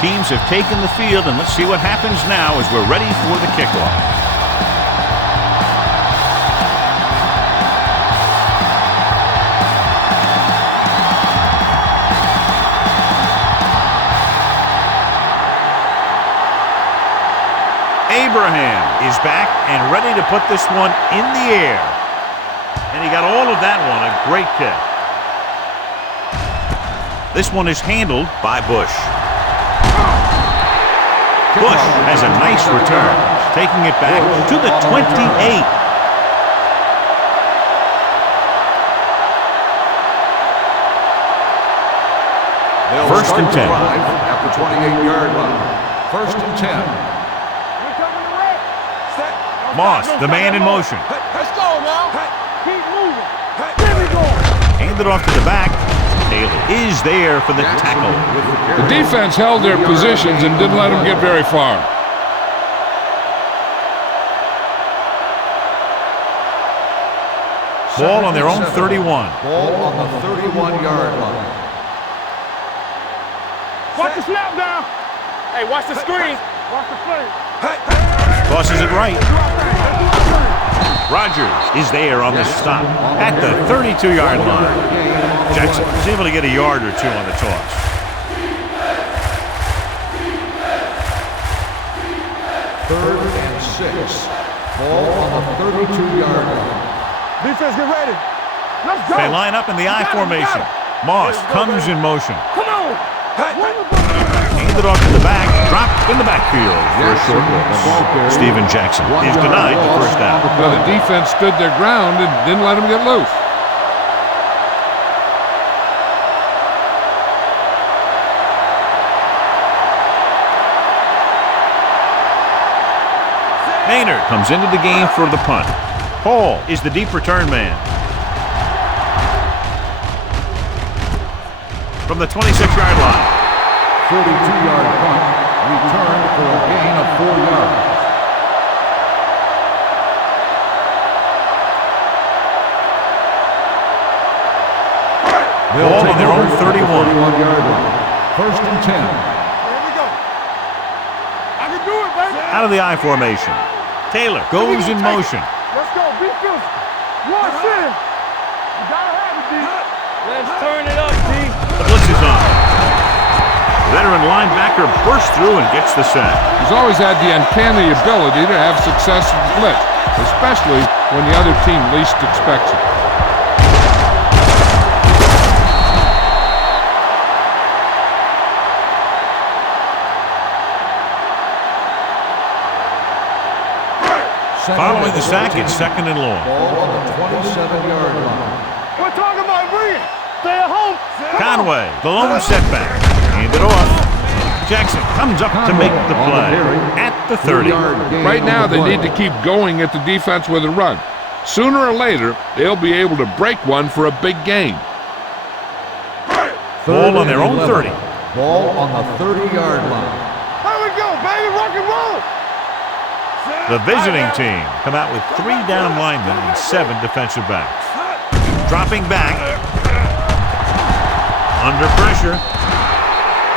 teams have taken the field, and let's see what happens now as we're ready for the kickoff. Abraham is back and ready to put this one in the air. And he got all of that one. A great kick. This one is handled by Bush. Bush has a nice return, taking it back to the 28. First and 10. At the 28-yard line. First and 10. Moss, the man in motion. Let's go now. Keep moving. There we go. Hand it off to the back. Taylor is there for the tackle. The defense held their positions and didn't let them get very far. Ball on their own 31. Ball on the 31-yard line. Watch the snap down. Hey, watch the screen. Watch the play. Tosses it right. Rogers is there on the stop at the 32-yard line. Jackson is able to get a yard or two on the toss. Third and 6. Ball on the 32-yard line. Defense, get ready. Let's go. They line up in the I formation. Moss comes in motion. Come on. Handed off to the back. Dropped in the backfield for a short loss. Steven Jackson is denied the first down. Well, the defense stood their ground and didn't let him get loose. Maynard comes into the game for the punt. Hall is the deep return man. From the 26-yard line. 42-yard punt, returned for a gain of 4 yards. Ball on their own 31. 31-yard line. First and 10. Here we go. I can do it, baby. Out of the I formation. Taylor goes in motion. Let's go. Be physical. One center. You gotta have it, D. Let's turn it up, D. The blitz is on. The veteran linebacker bursts through and gets the sack. He's always had the uncanny ability to have success in the blitz, especially when the other team least expects it. Following the sack, it's second and long. Ball on the 27-yard line. We're talking about bring it. Stay at home. Conway, the lone setback. Handed off. Jackson comes up to make the play at the 30. Right now, they need to keep going at the defense with a run. Sooner or later, they'll be able to break one for a big gain. Ball on their own 30. Ball on the 30-yard line. There we go, baby. Rock and roll. The visiting team come out with 3 down linemen and 7 defensive backs. Dropping back. Under pressure.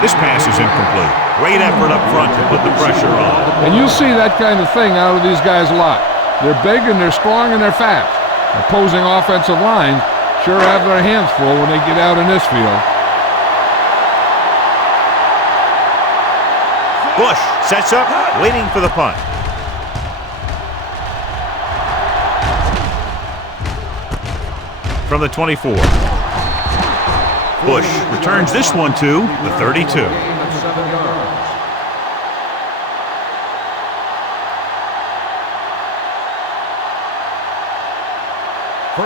This pass is incomplete. Great effort up front to put the pressure on. And you'll see that kind of thing out of these guys a lot. They're big and they're strong and they're fast. Opposing offensive lines sure have their hands full when they get out in this field. Bush sets up, waiting for the punt. From the 24. Bush returns this one to the 32. Gain of 7 yards.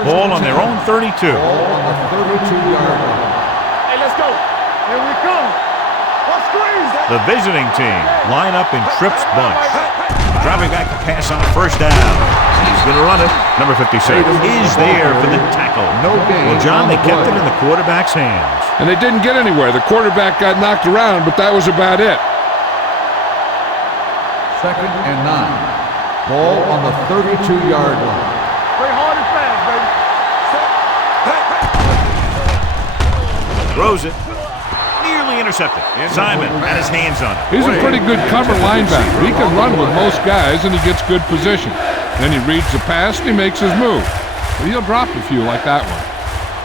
Ball on their own 32. Ball on the 32-yard line. Hey, let's go. Here we come. Let's squeeze. The visiting team line up in trips bunch. Dropping back to pass on first down. He's going to run it. Number 56 is there for the tackle. No gain. Well, John, they kept it in the quarterback's hands. And they didn't get anywhere. The quarterback got knocked around, but that was about it. Second and 9. Ball on the 32-yard line. Play hard and fast, baby. Throws it. Nearly intercepted. Simon had his hands on it. He's a pretty good cover linebacker. He can run with most guys, and he gets good position. Then he reads the pass, and he makes his move. But he'll drop a few like that one.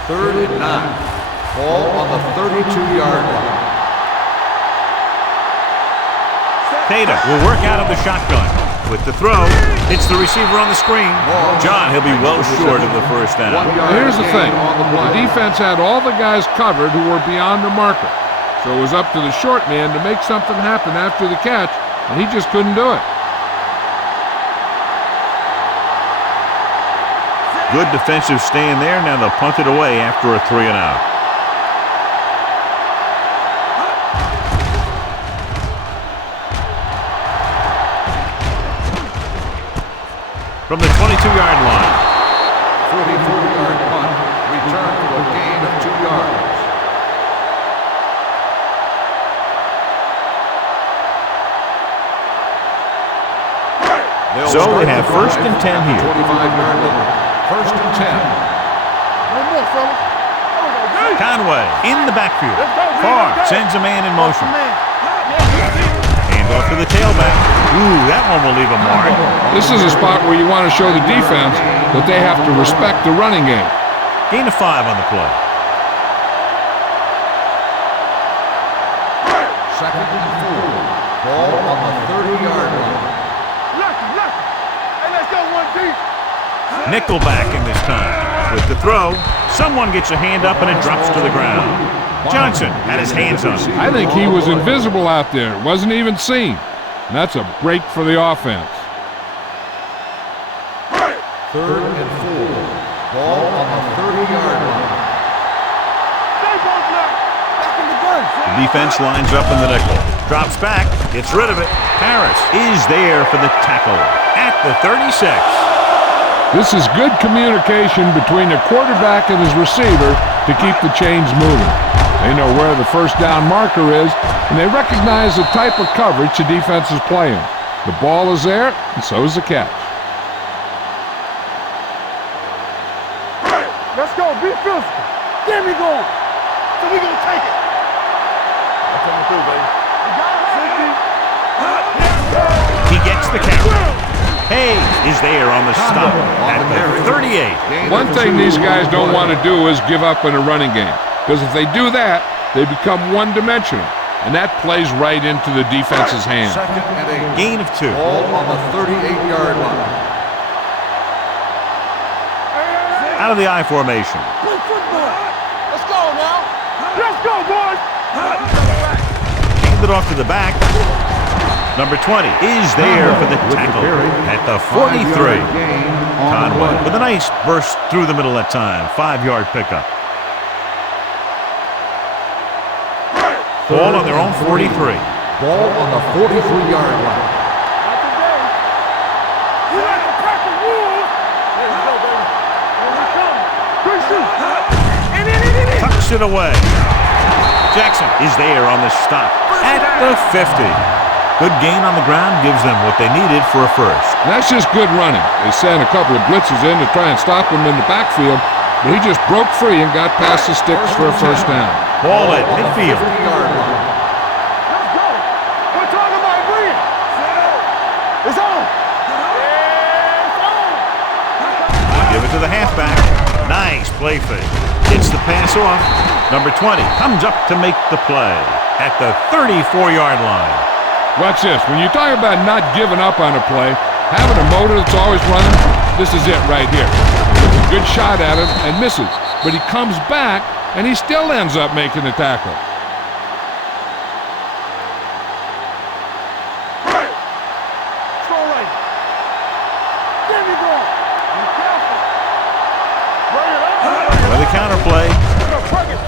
3rd and 9. Ball on the 32-yard line. Tata will work out of the shotgun. With the throw, it's the receiver on the screen. John, he'll be well short of the first down. Here's the thing. The defense had all the guys covered who were beyond the marker. So it was up to the short man to make something happen after the catch, and he just couldn't do it. Good defensive stand there. Now they'll punt it away after a 3-and-out. From the 22-yard line. 44-yard punt. Return for a gain of 2 yards. So they have 1st and 10 here. 25-yard line. 1st and 10. One more, fella. Conway in the backfield. Farr sends a man in motion. Hand off to the tailback. Ooh, that one will leave a mark. This is a spot where you want to show the defense that they have to respect the running game. Gain of 5 on the play. 2nd and 4. Ball on the 30-yard line. Lucky. Hey, let's go, 1 deep. Nickelback in this time. With the throw, someone gets a hand up and it drops to the ground. Johnson had his hands on it. I think he was invisible out there. Wasn't even seen. And that's a break for the offense. 3rd and 4. Ball on the 30-yard line. The defense lines up in the nickel. Drops back, gets rid of it. Harris is there for the tackle at the 36. This is good communication between the quarterback and his receiver to keep the chains moving. They know where the first down marker is, and they recognize the type of coverage the defense is playing. The ball is there, and so is the catch. Let's go, be physical. Get me going. So we gonna take it. That's what we do, baby. He gets the count. Hayes is there on the stop at the 38. One thing these guys don't want to do is give up in a running game, because if they do that, they become one-dimensional, and that plays right into the defense's hands. 2nd and 8. Gain of 2. Ball on the 38-yard line. Out of the I formation. Play football. Let's go now. Let's go, boys. Hand it off to the back. Number 20 is there for the tackle at the 43. Conway with a nice burst through the middle that time. 5-yard pickup. Ball on their own 43. Ball on the 43-yard line. Not today. You like to crack the rules. There we go, baby. Here we come. Good shoot. Tucks it away. Jackson is there on the stop at the 50. Good gain on the ground gives them what they needed for a first. That's just good running. They sent a couple of blitzes in to try and stop him in the backfield, but he just broke free and got past the sticks for a first down. Ball at midfield. 50-yard line. Let's go. We're talking about win. It's on. It's on. Give it to the halfback. Nice play fake. Gets the pass off. Number 20 comes up to make the play at the 34-yard line. Watch this. When you talk about not giving up on a play, having a motor that's always running, this is it right here. It's a good shot at him and misses, but he comes back and he still ends up making the tackle. Throw right. There we go. Be careful. Bring it up. With a counter play. Plug it.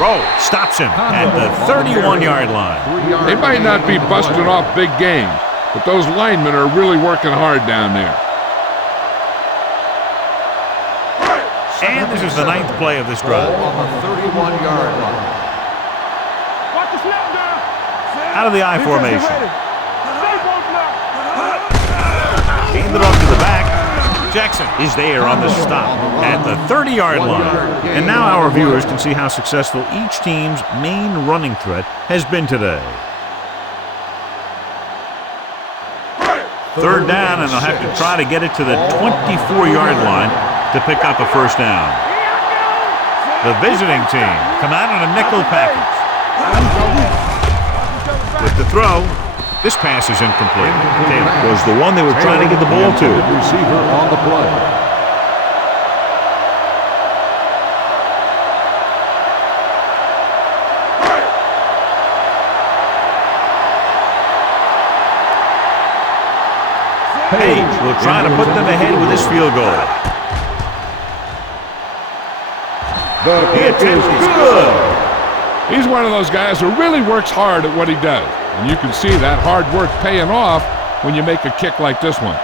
Roll stops him at the 31-yard line. They might not be busting off big games, but those linemen are really working hard down there. And this is the 9th play of this drive. Ball on the 31-yard line. Watch the snap down. Out of the I formation. Stay both now. Hand it off to the back. Jackson is there on the stop at the 30-yard line. And now our viewers can see how successful each team's main running threat has been today. Third down, and they'll have to try to get it to the 24-yard line to pick up a first down. The visiting team come out in a nickel package. With the throw, this pass is incomplete. Taylor was the one they were trying to get the ball to. Receiver on the play. Page will try to put them ahead with his field goal. The attempt is good. He's one of those guys who really works hard at what he does. And you can see that hard work paying off when you make a kick like this one.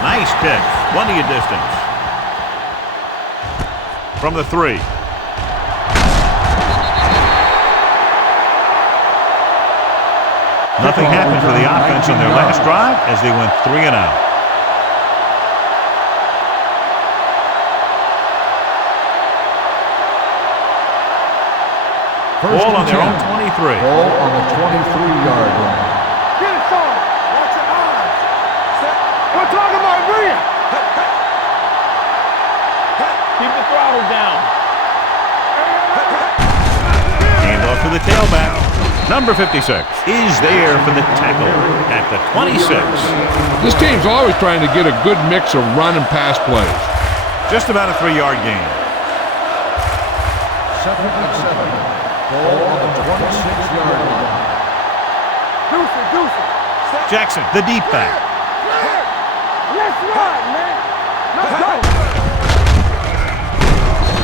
Nice kick. Plenty of distance. From the 3. Nothing happened for the offense on their last drive as they went 3 and out. Ball on their own 23. Ball on the 23-yard line. Get it, son. Watch your eyes. We're talking about Maria. Keep the throttle down. Hand off to the tailback. Number 56 is there for the tackle at the 26. This team's always trying to get a good mix of run and pass plays. Just about a 3-yard gain. 2nd and 7. Ball on the 26-yard line. Deuce. Jackson, the deep back. Let's run, man. Let's go.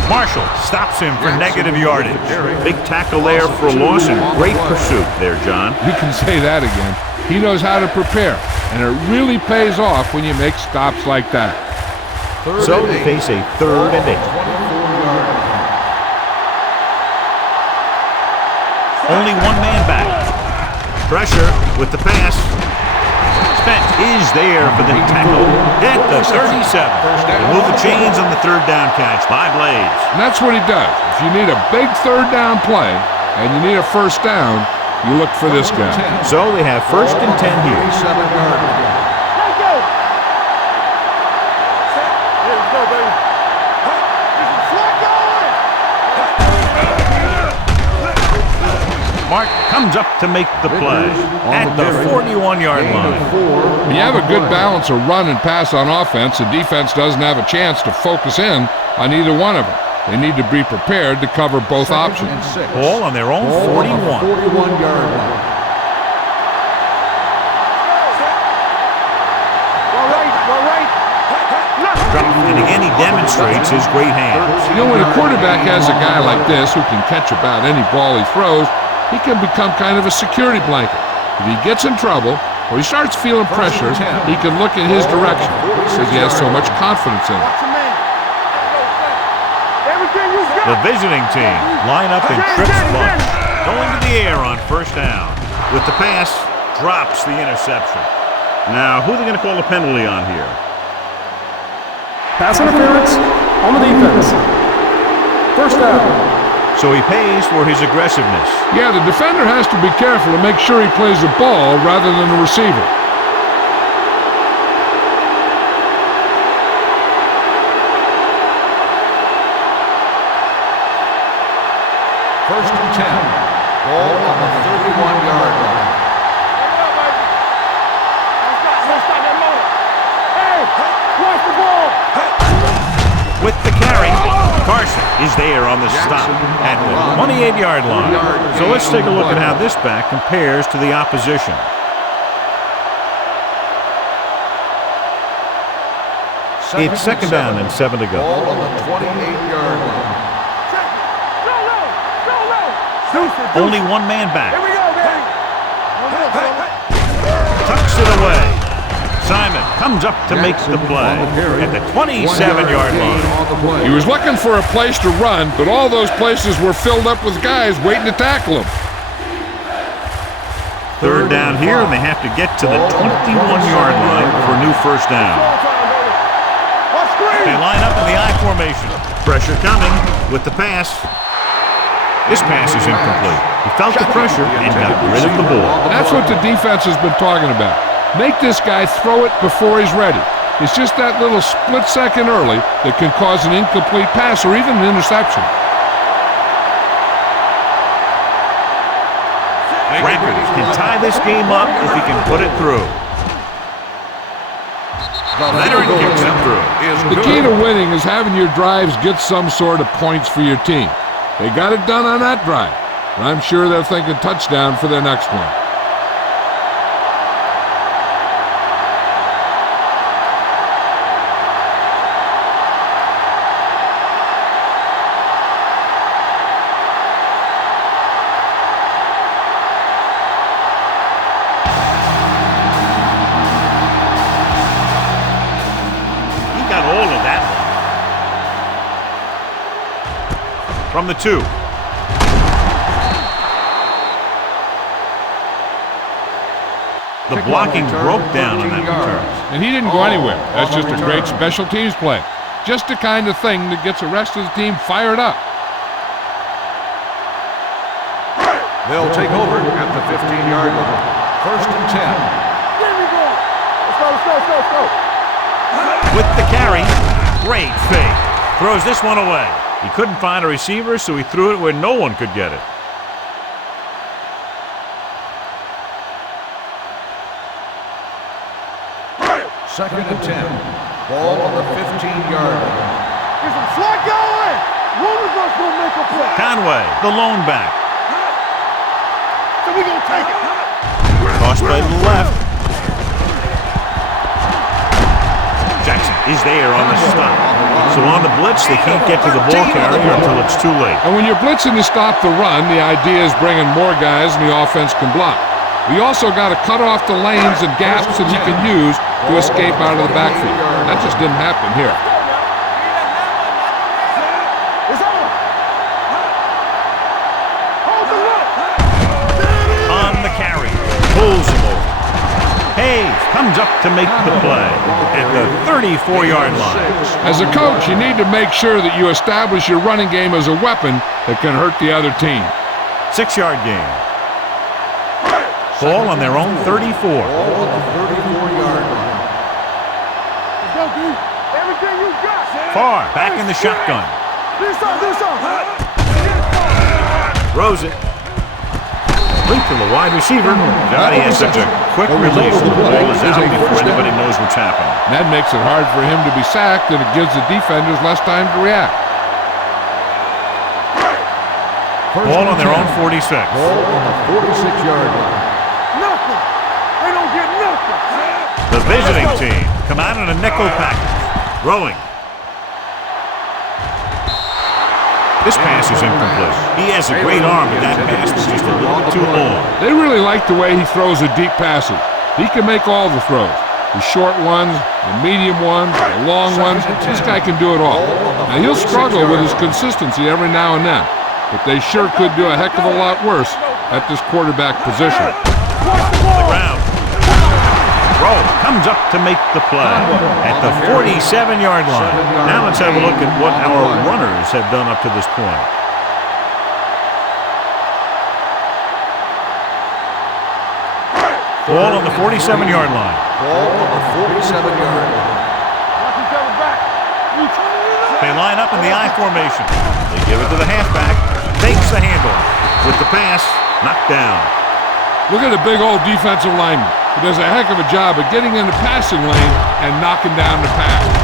Marshall stops him for negative yardage. Big tackle there for a loss and great pursuit there, John. You can say that again. He knows how to prepare, and it really pays off when you make stops like that. So they face a 3rd and 8. Only one man back. Pressure with the pass. Spence is there for the tackle at the 37. Remove the chains on the 3rd down catch by Blades. And that's what he does. If you need a big 3rd down play and you need a first down, you look for this guy. So they have 1st and 10 here. 37-yard line. Let's go. Let's go, baby. Mark comes up to make the play at the 41-yard line. When you have a good balance of run and pass on offense, the defense doesn't have a chance to focus in on either one of them. They need to be prepared to cover both options. Ball on their own 41. 41-yard line. And again, he demonstrates his great hands. You know, when a quarterback has a guy like this who can catch about any ball he throws, he can become kind of a security blanket. If he gets in trouble or he starts feeling pressure, he can look in his direction because he has so much confidence in it. The visiting team line up in trips bunch, going to the air on 1st down. With the pass, drops the interception. Now, who are they going to call a penalty on here? Pass interference on the defense. 1st down. So he pays for his aggressiveness. Yeah, the defender has to be careful to make sure he plays the ball rather than the receiver. First and 10. Ball on the 31-yard line. With the carry, Carson is there on the stop at the 28-yard line. So let's take a look at how this back compares to the opposition. It's 2nd down and 7 to go. Ball on the 28-yard line. Only one man back. Here we go, baby. Tucks it away. Simon comes up to make the play at the 27-yard line. He was looking for a place to run, but all those places were filled up with guys waiting to tackle him. Third down here, and they have to get to the 21-yard line for a new first down. They line up in the I formation. Pressure coming with the pass. This pass is incomplete. He felt the pressure and got rid of the ball. That's what the defense has been talking about. Make this guy throw it before he's ready. It's just that little split second early that can cause an incomplete pass or even an interception. Randers can tie this game up if he can put it through. Leonard gets it through. The key to winning is having your drives get some sort of points for your team. They got it done on that drive, and I'm sure they're thinking touchdown for their next one. From the 2. The blocking broke down on that return. And he didn't go anywhere. That's just a great special teams play. Just the kind of thing that gets the rest of the team fired up. They'll take over at the 15-yard line. First and 10. There we go. Let's go. With the carry, great fake. Throws this one away. He couldn't find a receiver, so he threw it where no one could get it. Second and 10. Ball on the 15-yard line. Get some slack going. Rosenberg's going to make a play. Conway, the lone back. So we're going to take it. Cross play to the left. Jackson is there on the stop. So on the blitz, they can't get to the ball carrier until it's too late. And when you're blitzing to stop the run, the idea is bringing more guys and the offense can block. We also got to cut off the lanes and gaps that he can use to escape out of the backfield. That just didn't happen here. It's on. Hold the rope. On the carry, pulls him over. Hayes comes up to make the play at the 34-yard line. As a coach, you need to make sure that you establish your running game as a weapon that can hurt the other team. 6-yard gain. Ball on their own 34. Ball on the 34-yard line. Let's go, D. Everything you got. Farr back in the shotgun. Do something. Throws it. Link to the wide receiver. Johnny has such a quick release. The ball is out before anybody knows what's happening. That makes it hard for him to be sacked, and it gives the defenders less time to react. Ball on their own 46. Ball on the 46-yard line. Nothing. They don't get nothing. The visiting team come out in a nickel package. Throwing. This pass is incomplete. He has a great arm, but that pass was just a little bit too long. They really like the way he throws the deep passes. He can make all the throws. The short ones, the medium ones, the long ones. This guy can do it all. Now, he'll struggle with his consistency every now and then, but they sure could do a heck of a lot worse at this quarterback position. The ground. Rowe comes up to make the play at the 47-yard line. Now let's have a look at what our runners have done up to this point. Ball on the 47-yard line. Ball on the 47-yard line. Watch each other back. They line up in the I formation. They give it to the halfback. Takes the handle. With the pass, knocked down. Look at the big old defensive lineman. He does a heck of a job of getting in the passing lane and knocking down the pass.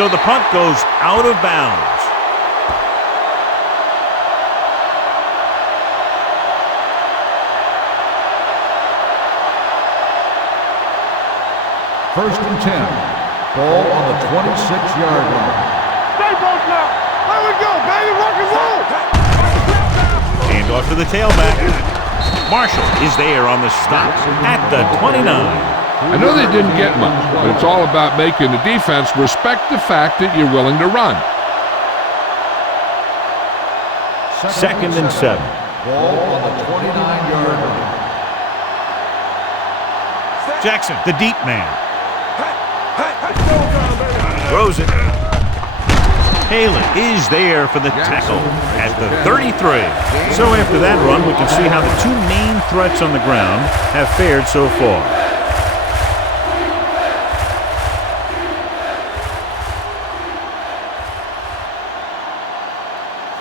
So the punt goes out of bounds. First and 10. Ball on the 26-yard line. Stay both now. Let it go, baby. Rock and roll. Hand off to the tailback. Marshall is there on the stop at the 29. I know they didn't get much, but it's all about making the defense respect the fact that you're willing to run. Second and 7. Ball on the 29-yard line. Jackson, the deep man. Throws it. Haley is there for the tackle at the 33. So after that run, we can see how the two main threats on the ground have fared so far.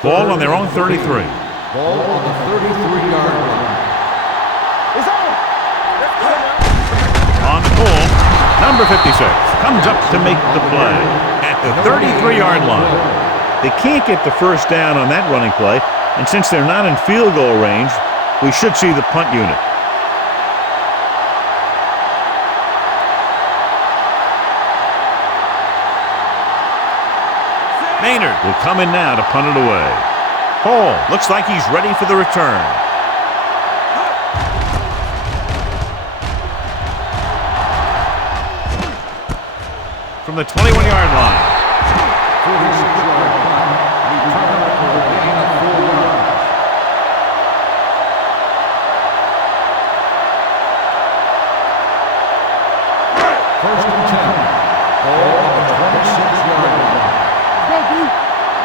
Ball on their own 33. Ball on the 33-yard line. It's on. Let's go now. On the ball, number 56 comes up to make the play at the 33-yard line. They can't get the first down on that running play, and since they're not in field goal range, we should see the punt unit. Maynard will come in now to punt it away. Hall looks like he's ready for the return. From the 21-yard line. 46-yard punt. Return for a gain of 4 yards. First and 10. Ball on the 26-yard line. Go, D.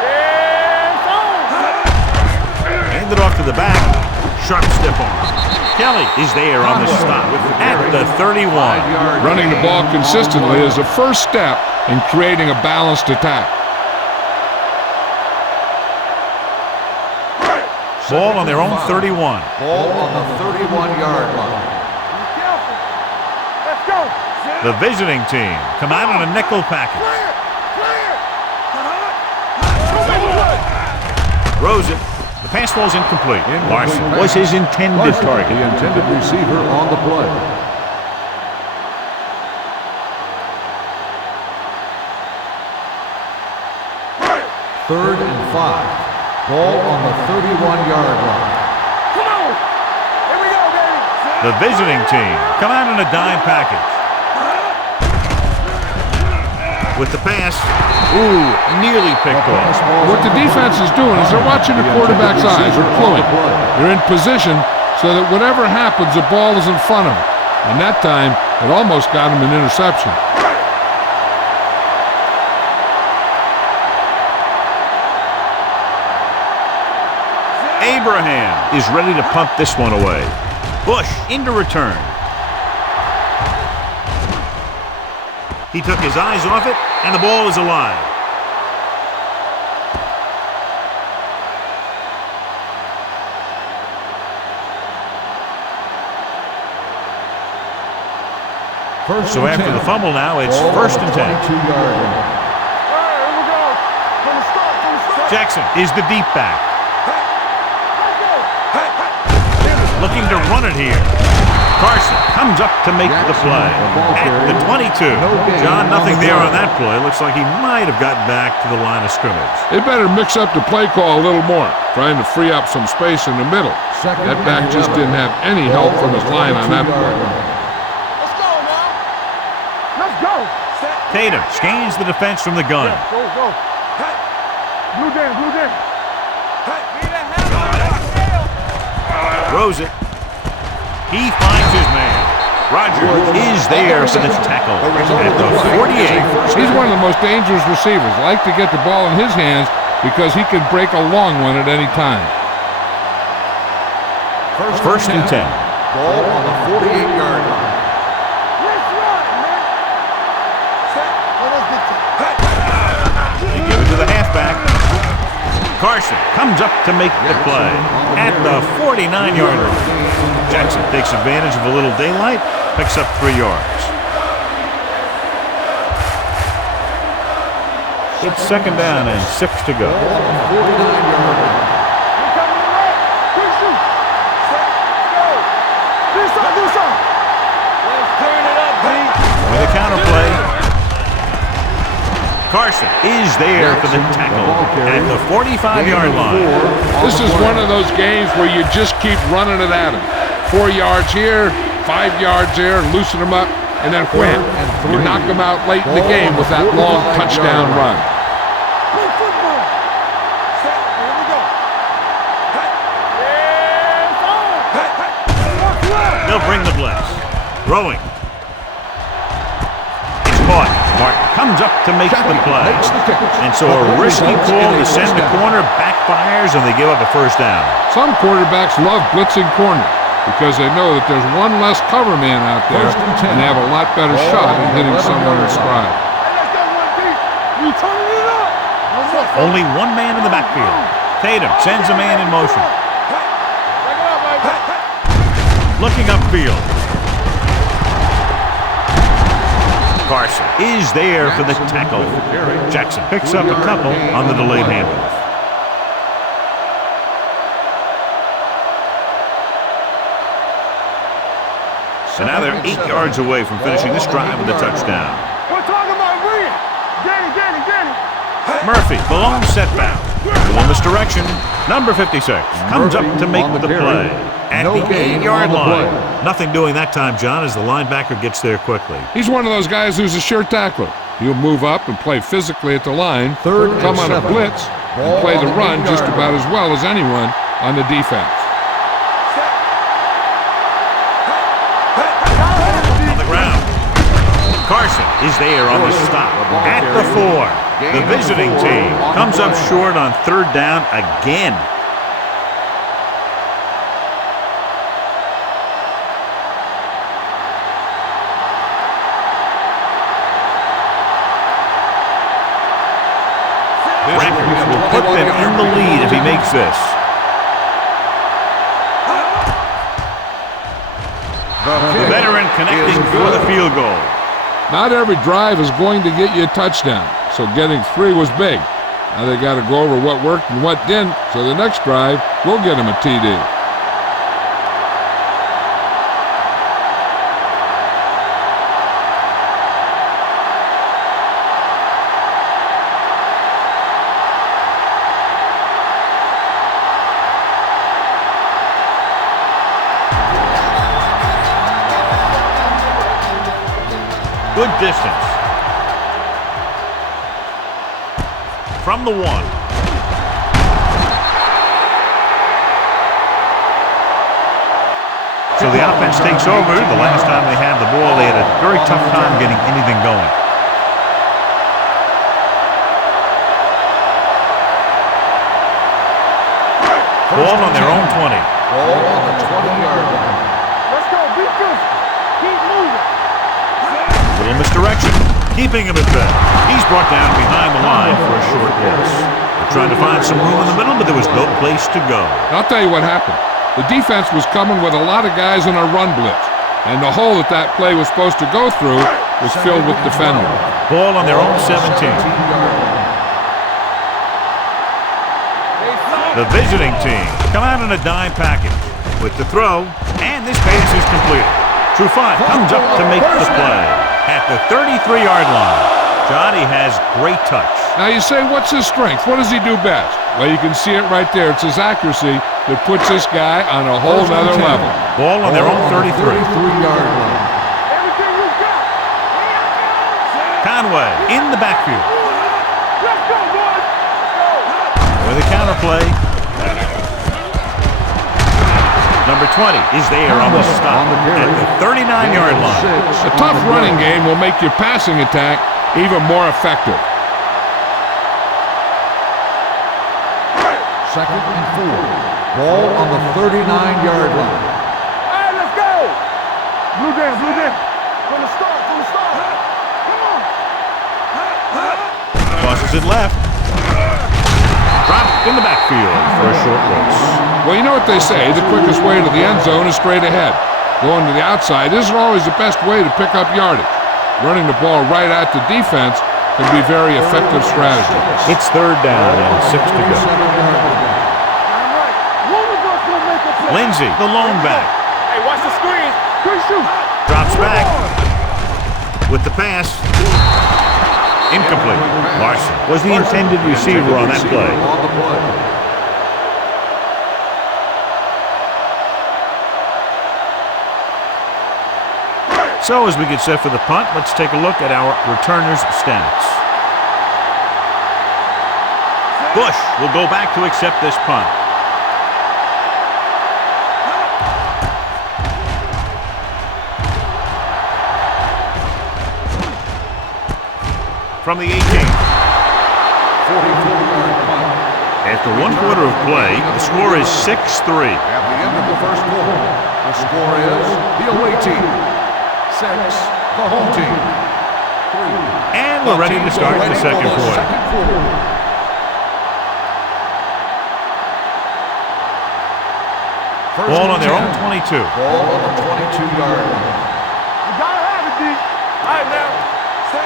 Yes, on. Hand it off to the back. Sharp step on. Kelly is there on the stop at the 31. Running the ball consistently is the first step in creating a balanced attack. Ball on their own 31. Ball on the 31-yard line. Be careful. Let's go. The visiting team come out on a nickel package. Throws it. The pass falls incomplete. Larson was his intended target. The intended receiver on the play. Third and 5. Ball on the 31-yard line. Come on. Here we go, baby. The visiting team come out in a dime package. With the pass, nearly picked off. What the defense is doing is they're watching the quarterback's eyes. They're cluing. They're in position so that whatever happens, the ball is in front of them. And that time, it almost got him an interception. Abraham is ready to punt this one away. Bush into return. He took his eyes off it, and the ball is alive. So after the fumble now, it's first and 10. All right, here we go. From the start. Jackson is the deep back. Let's go. Looking to run it here. Carson comes up to make the play at the 22. John, nothing there on that play. Looks like he might have gotten back to the line of scrimmage. They better mix up the play call a little more, trying to free up some space in the middle. That back just didn't have any help from his line on that play. Let's go now. Let's go. Tatum scans the defense from the gun. Yeah, go. Blue down. Throws it. He finds his man. Rogers is there for the tackle at the 48. He's one of the most dangerous receivers. Like to get the ball in his hands because he can break a long one at any time. First and 10. Ball on the 48-yard line. Let's run, man. Let's get They give it to the halfback. Carson comes up to make the play at the 49-yard line. Jackson takes advantage of a little daylight, picks up 3 yards. It's second down and 6 to go. Ball on the 49-yard line. With a counter play, Carson is there for the tackle at the 45-yard line. This is one of those games where you just keep running it at him. 4 yards here, 5 yards there, loosen them up, and then wham, you knock them out late in the game with that long touchdown run. They'll bring the blitz. Throwing. It's caught. Martin comes up to make the play. And so a risky call to send the corner backfires, and they give up a first down. Some quarterbacks love blitzing corner because they know that there's one less cover man out there, and they have a lot better shot at hitting someone in stride. Only one man in the backfield. Tatum sends a man in motion. Looking upfield. Carson is there for the tackle. Jackson picks up a couple on the delayed handoff. So now they're 8 yards away from finishing this drive with a touchdown. We're talking about Reed. Get it. Murphy, balloon setback. Little misdirection. Number 56 comes up to make the play at the 8-yard line. Nothing doing that time, John, as the linebacker gets there quickly. He's one of those guys who's a sure tackler. He'll move up and play physically at the line, come on a blitz, and play the run just about as well as anyone on the defense. On the ground. Carson is there on the stop at the 4. The visiting team comes up short on third down again. Records will put them in the lead if he makes this. The veteran connecting for the field goal. Not every drive is going to get you a touchdown, so getting 3 was big. Now they got to go over what worked and what didn't, so the next drive will get him a TD. Good distance. From the 1. So the offense takes over. The last time they had the ball, they had a very tough time getting anything going. Ball on their own 20. Ball on the 20-yard line. Let's go. Be good. Keep moving. Little misdirection, keeping him at bay. He's brought down behind the line for a short loss. They're trying to find some room in the middle, but there was no place to go. I'll tell you what happened. The defense was coming with a lot of guys in a run blitz, and the hole that play was supposed to go through was filled with defenders. Ball on their own 17. The visiting team come out in a dime package with the throw, and this pass is completed. Trufant comes up to make the play at the 33-yard line. Johnny has great touch. Now you say, what's his strength? What does he do best? Well, you can see it right there. It's his accuracy that puts this guy on a whole nother level. Ball on their own 33. 33-yard line. Everything you got. Conway in the backfield. Let's go, boys. With a counter play. Number 20 is there on the stop at the 39-yard line. A tough running game will make your passing attack even more effective. Second and 4. Ball on the 39-yard line. All right, let's go. Blue down. From the start. Come on. Tosses it left. Dropped in the backfield for a short loss. Well, you know what they say, the quickest way to the end zone is straight ahead. Going to the outside isn't always the best way to pick up yardage. Running the ball right at the defense can be very effective strategy. It's third down and 6 to go. Lindsay, the lone back. Hey, watch the screen. Good shoot. Drops back with the pass. Incomplete. Larson was the intended receiver on that play. So as we get set for the punt, let's take a look at our returners' stats. Bush will go back to accept this punt. From the 18. 44-yard punt. After 1 quarter of play, the score is 6-3. At the end of the first quarter, the score is the away team 6, the home team 3. And we're ready to start the second quarter. Ball on their own 22. Ball on the 22-yard line. You gotta have it, D. All right, now. Set.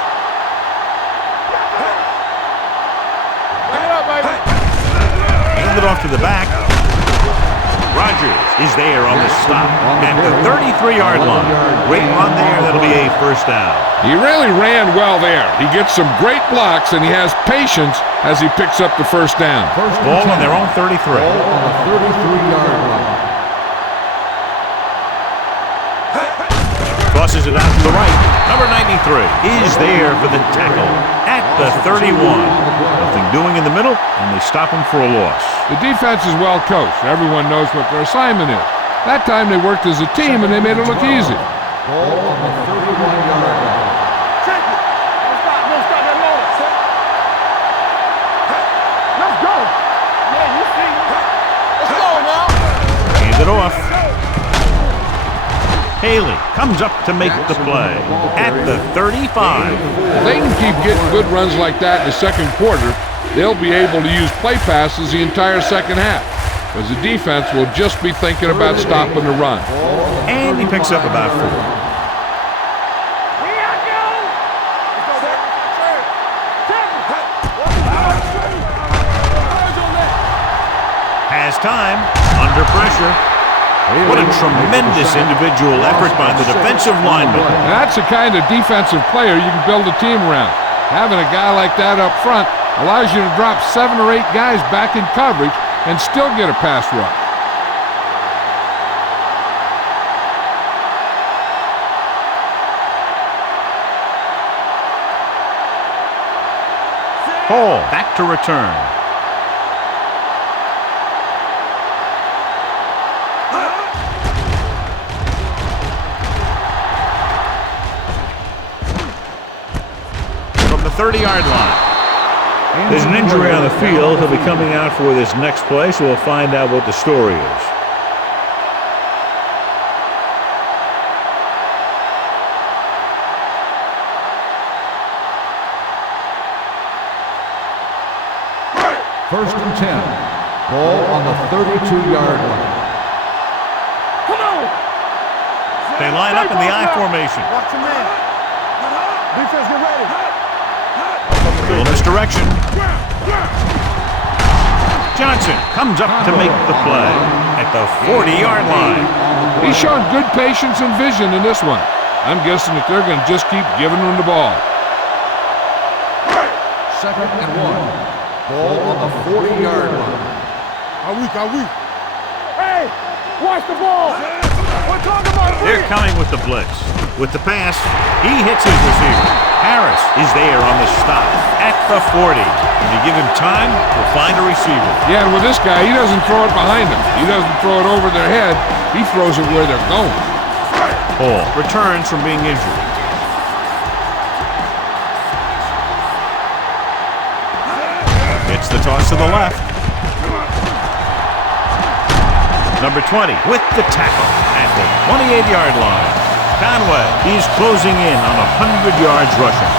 Bring it up, baby. Hand it off to the back. Rogers is there on the stop at the 33-yard line. Great run there. That'll be a first down. He really ran well there. He gets some great blocks, and he has patience as he picks up the first down. Ball on their own 33. Ball on the 33-yard line. Tosses it out to the right. Number 93 is there for the tackle at the 31. Nothing doing in the middle, and they stop him for a loss. The defense is well coached. Everyone knows what their assignment is. That time they worked as a team, and they made it look easy. Ball on the 31-yard line. Take it. Don't stop that motor. Set. Let's go. Yeah, you see. Let's go now. Hand it off. Haley comes up to make the play at the 35. If they can keep getting good runs like that in the second quarter, they'll be able to use play passes the entire second half, because the defense will just be thinking about stopping the run. And he picks up about 4. Has time, under pressure. What a tremendous individual effort by the defensive lineman. And that's the kind of defensive player you can build a team around. Having a guy like that up front allows you to drop 7 or 8 guys back in coverage and still get a pass rush. Hall back to return. From the 30-yard line. There's an injury on the field. He'll be coming out for this next play, so we'll find out what the story is. First and 10. Ball on the 32-yard line. Come on. They line up in the I formation. Watch your man. Defense, get ready. Little misdirection. Johnson comes up to make the play at the 40-yard line. He's shown good patience and vision in this one. I'm guessing that they're going to just keep giving him the ball. Second and 1. Ball on the 40-yard line. How weak? Hey, watch the ball. We're talking about They're coming with the blitz. With the pass, he hits his receiver. Harris is there on the stop at the 40. And you give him time to find a receiver. Yeah, and with this guy, he doesn't throw it behind them. He doesn't throw it over their head. He throws it where they're going. Hall returns from being injured. It's the toss to the left. Number 20 with the tackle at the 28-yard line. Conway, he's closing in on 100 yards rushing.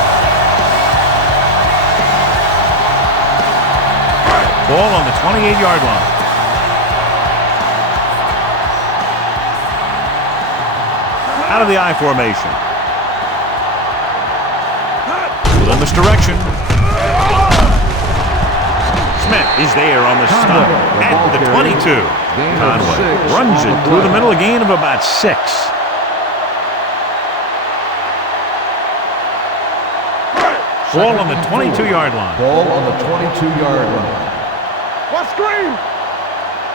Ball on the 28-yard line. Out of the I formation. With a Still in this direction. Smith is there on the stop at the 22. Conway runs it through the middle, a gain of about 6. Ball on the 22-yard line. Ball on the 22-yard line. One screen.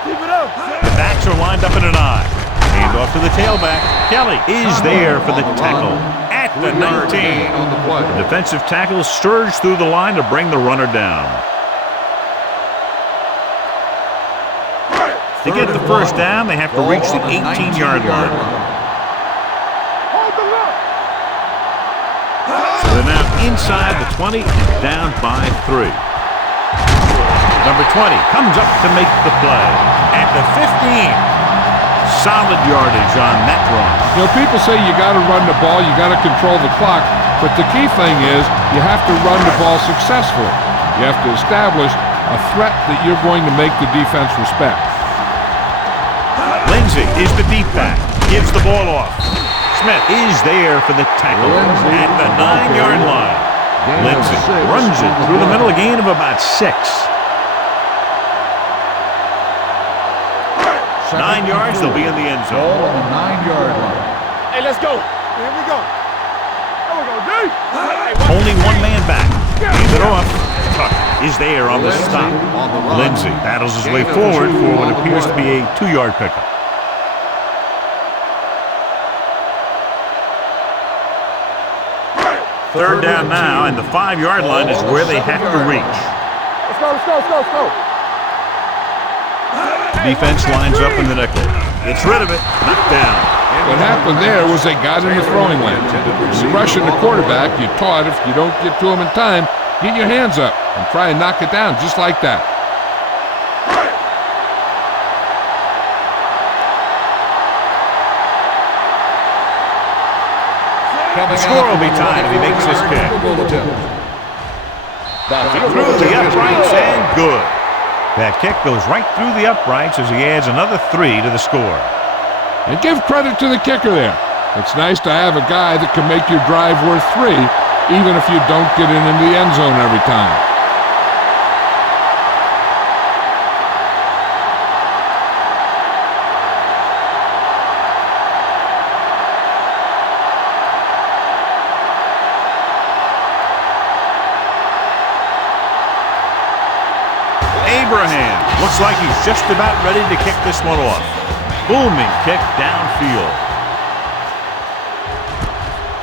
Keep it up. The backs are lined up in an I. Hand off to the tailback. Kelly is there for the tackle at the 19. On the play. The defensive tackle surged through the line to bring the runner down. To get the first down, they have to reach the 18-yard line. Hold the look. So they're now inside the 20 and down by 3. Number 20 comes up to make the play at the 15. Solid yardage on that run. You know, people say you got to run the ball, you got to control the clock, but the key thing is you have to run the ball successfully. You have to establish a threat that you're going to make the defense respect. Lindsey is the deep back. Gives the ball off. Smith is there for the tackle at the 9-yard line. Lindsey runs it through the middle, a gain of about 6. 9 yards, they'll be in the end zone. Ball on the 9-yard line. Hey, let's go. Here we go. There we go, D. Only one man back. Leave it off. Tuck is there on the stop. Lindsey battles his way forward for what appears to be a 2-yard pickup. Third down now, and the 5-yard line is where they have to reach. Let's go, let's go, let's go, let's go. The defense lines up in the nickel. Gets rid of it. Knocked down. What happened there was they got in the throwing lane. You're rushing the quarterback, you're taught if you don't get to him in time, get your hands up and try and knock it down just like that. The score will be tied if he makes this kick. Through the uprights and good. That kick goes right through the uprights as he adds another 3 to the score. And give credit to the kicker there. It's nice to have a guy that can make your drive worth 3, even if you don't get in the end zone every time. Abraham looks like he's just about ready to kick this one off. Booming kick downfield.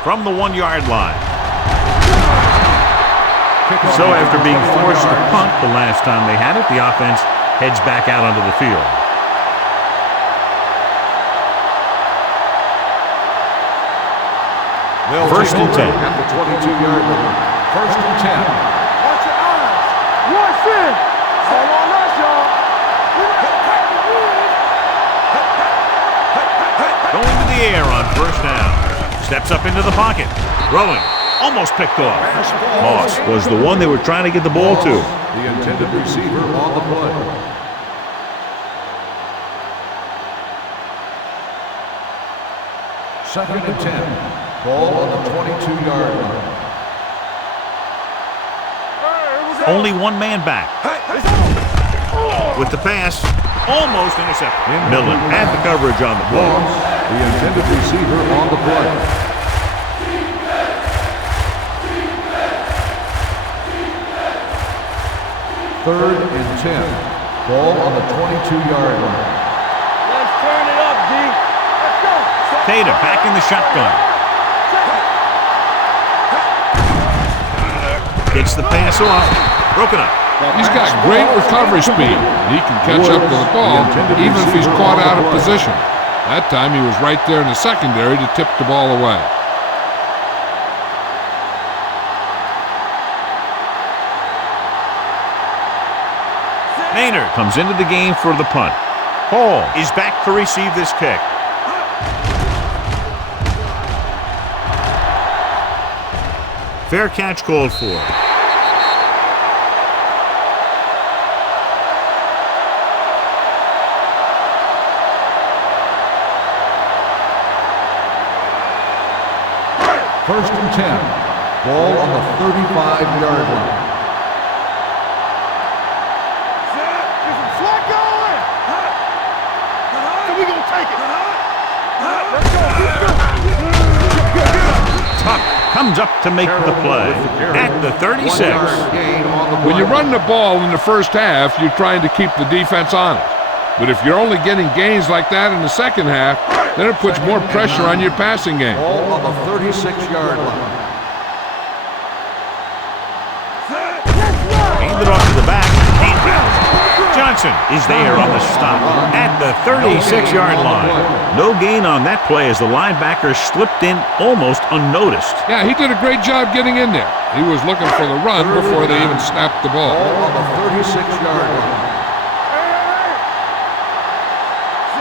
From the 1-yard line. So after being forced to punt the last time they had it, the offense heads back out onto the field. First and 10. At the 22-yard line. First and 10. Watch your eyes. Watch it. All on us, y'all. We got to pack the wood. Going to the air on first down. Steps up into the pocket. Throwing. Almost picked off. Moss was the one they were trying to get the ball to. The intended receiver on the play. Second and 10. Ball on the 22-yard line. Only one man back. With the pass, almost intercepted. Millen had the coverage on the play. The intended receiver on the play. Third and 10. Ball on the 22-yard line. Let's turn it up, D. Let's go. Tatum back in the shotgun. Gets the pass off. Broken up. He's got great recovery speed. He can catch up to the ball even if he's caught out of position. That time he was right there in the secondary to tip the ball away. Maynard comes into the game for the punt. Hall is back to receive this kick. Fair catch called for. First and 10. Ball on the 35-yard line. Get some slack going. And we gonna take it. Let's go. Tuck comes up to make the play at the 36. When you run the ball in the first half, you're trying to keep the defense honest. But if you're only getting gains like that in the second half, then it puts more pressure on your passing game. Ball on the 36-yard line. Hand it off to the back. Johnson is there on the stop at the 36-yard line. No gain on that play as the linebacker slipped in almost unnoticed. Yeah, he did a great job getting in there. He was looking for the run before they even snapped the ball. Ball on the 36-yard line.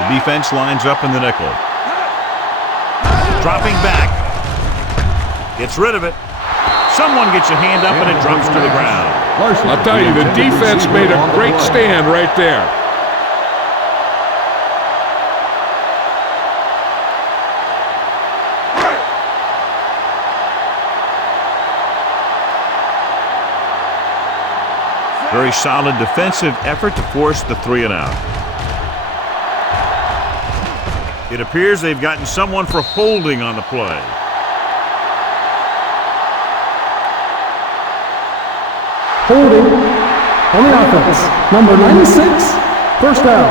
The defense lines up in the nickel. Dropping back. Gets rid of it. Someone gets a hand up and it drops to the ground. I'll tell you, the defense made a great stand right there. Very solid defensive effort to force the 3-and-out. It appears they've gotten someone for holding on the play. Holding on the offense. Number 96, first down.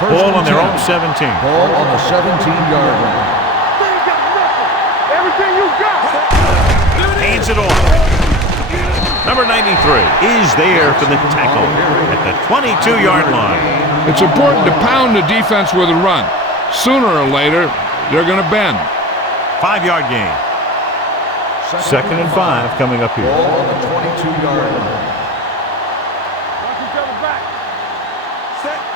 Ball on their own 17. Ball on the 17-yard line. You ain't got nothing. Everything you got. Hands it off. Number 93 is there for the tackle at the 22-yard line. It's important to pound the defense with a run. Sooner or later, they're going to bend. 5-yard gain. Second and 5 coming up here. Ball on the 22-yard line. Watch each other back.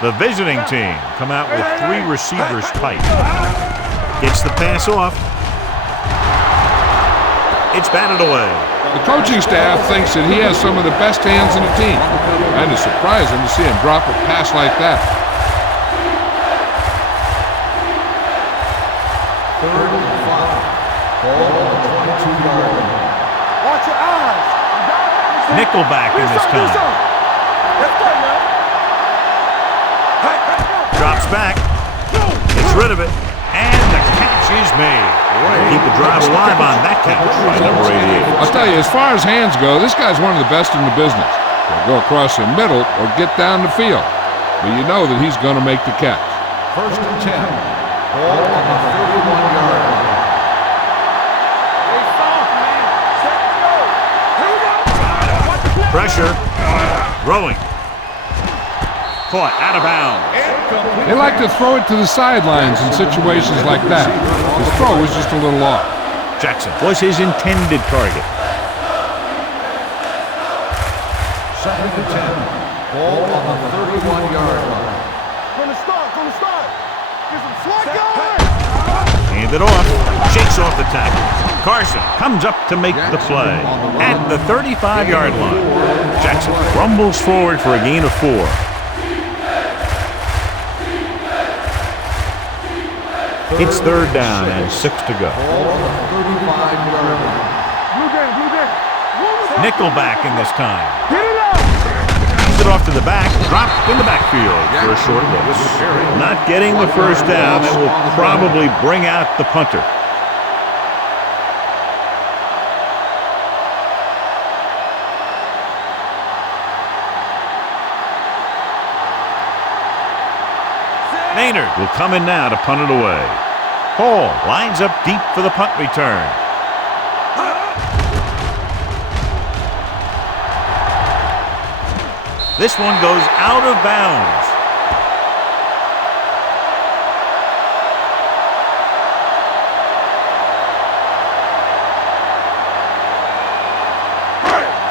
The visiting team come out with 3 receivers tight. Gets the pass off. It's batted away. The coaching staff thinks that he has some of the best hands in the team. And it's surprising to see him drop a pass like that. Third and 5. Ball on the 22-yard line. Watch your eyes. Nickelback in this time. Let's go now. Drops back. Gets rid of it. And the catch is made. Keep the drive alive on that catch by number 88. I'll tell you, as far as hands go, this guy's one of the best in the business. He'll go across the middle or get down the field. But you know that he's going to make the catch. First and 10. Ball on the 31-yard line. Hey, soft, man. Set, go. Here we go. Watch the play. Pressure. Throwing. Caught out of bounds. They like to throw it to the sidelines in situations like that. His throw was just a little off. Jackson was his intended target. Second and 10. Ball on the 31-yard line. From the start. Get some slack going. Hand it off. Shakes off the tackle. Carson comes up to make the play at the 35-yard line. Jackson rumbles forward for a gain of 4. It's third down and 6 to go. Ball on the 35-yard line. Blue game. Nickelback in this time. Get it out. Hands it off to the back. Dropped in the backfield for a short loss. Not getting the first down. That will probably bring out the punter. Maynard will come in now to punt it away. Hall lines up deep for the punt return. This one goes out of bounds.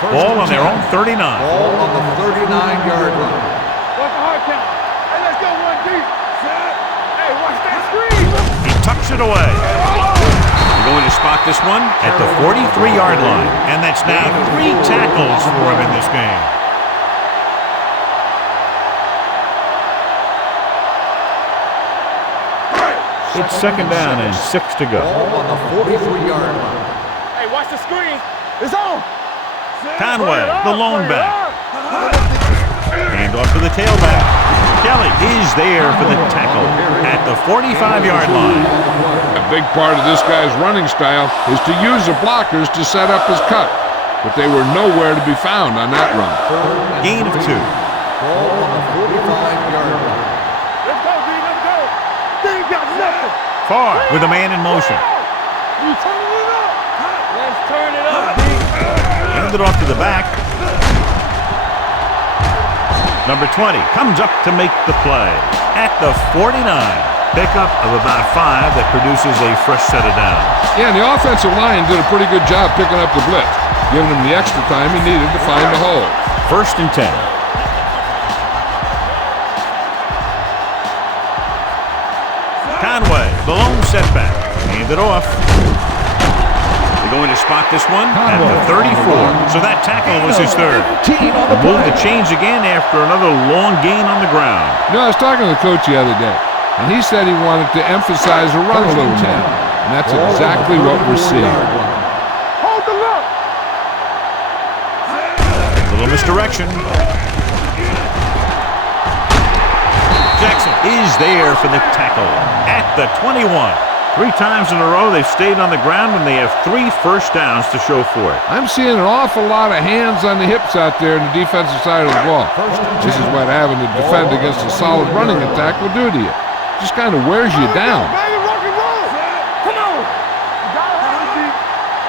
Ball on their own 39. Ball on the 39-yard line. Watch the hard count. Hey, let's go one deep. Hey, watch that screen. He tucks it away. They're going to spot this one at the 43-yard line. And that's now 3 tackles for him in this game. It's second down and 6 to go. Ball on the 43-yard line. Hey, watch the screen. It's on. Conway, the lone back. Hand off to the tailback. Kelly is there for the tackle at the 45-yard line. A big part of this guy's running style is to use the blockers to set up his cut, but they were nowhere to be found on that run. Gain of 2. Ball on the 45-yard line. Let's go, D. Let's go. They ain't got nothing. Far with a man in motion. You turning it up. Let's turn it up, D. Handed off to the back. Number 20 comes up to make the play at the 49. Pickup of about 5 that produces a fresh set of downs. Yeah, and the offensive line did a pretty good job picking up the blitz, giving him the extra time he needed to find the hole. First and 10. Conway, the lone setback. Handed off. They're going to spot this one at the 34. So that tackle was his third. The move to change again after another long gain on the ground. You know, I was talking to the coach the other day, and he said he wanted to emphasize the run a little more, and that's exactly what we're seeing. Hold the look. Little misdirection. Jackson is there for the tackle at the 21. 3 times in a row they've stayed on the ground, and they have 3 first downs to show for it. I'm seeing an awful lot of hands on the hips out there in the defensive side of the ball. This is what having to defend against a solid running attack will do to you. Just kind of wears you down. Baby, rock and roll. Come on. You got it, D.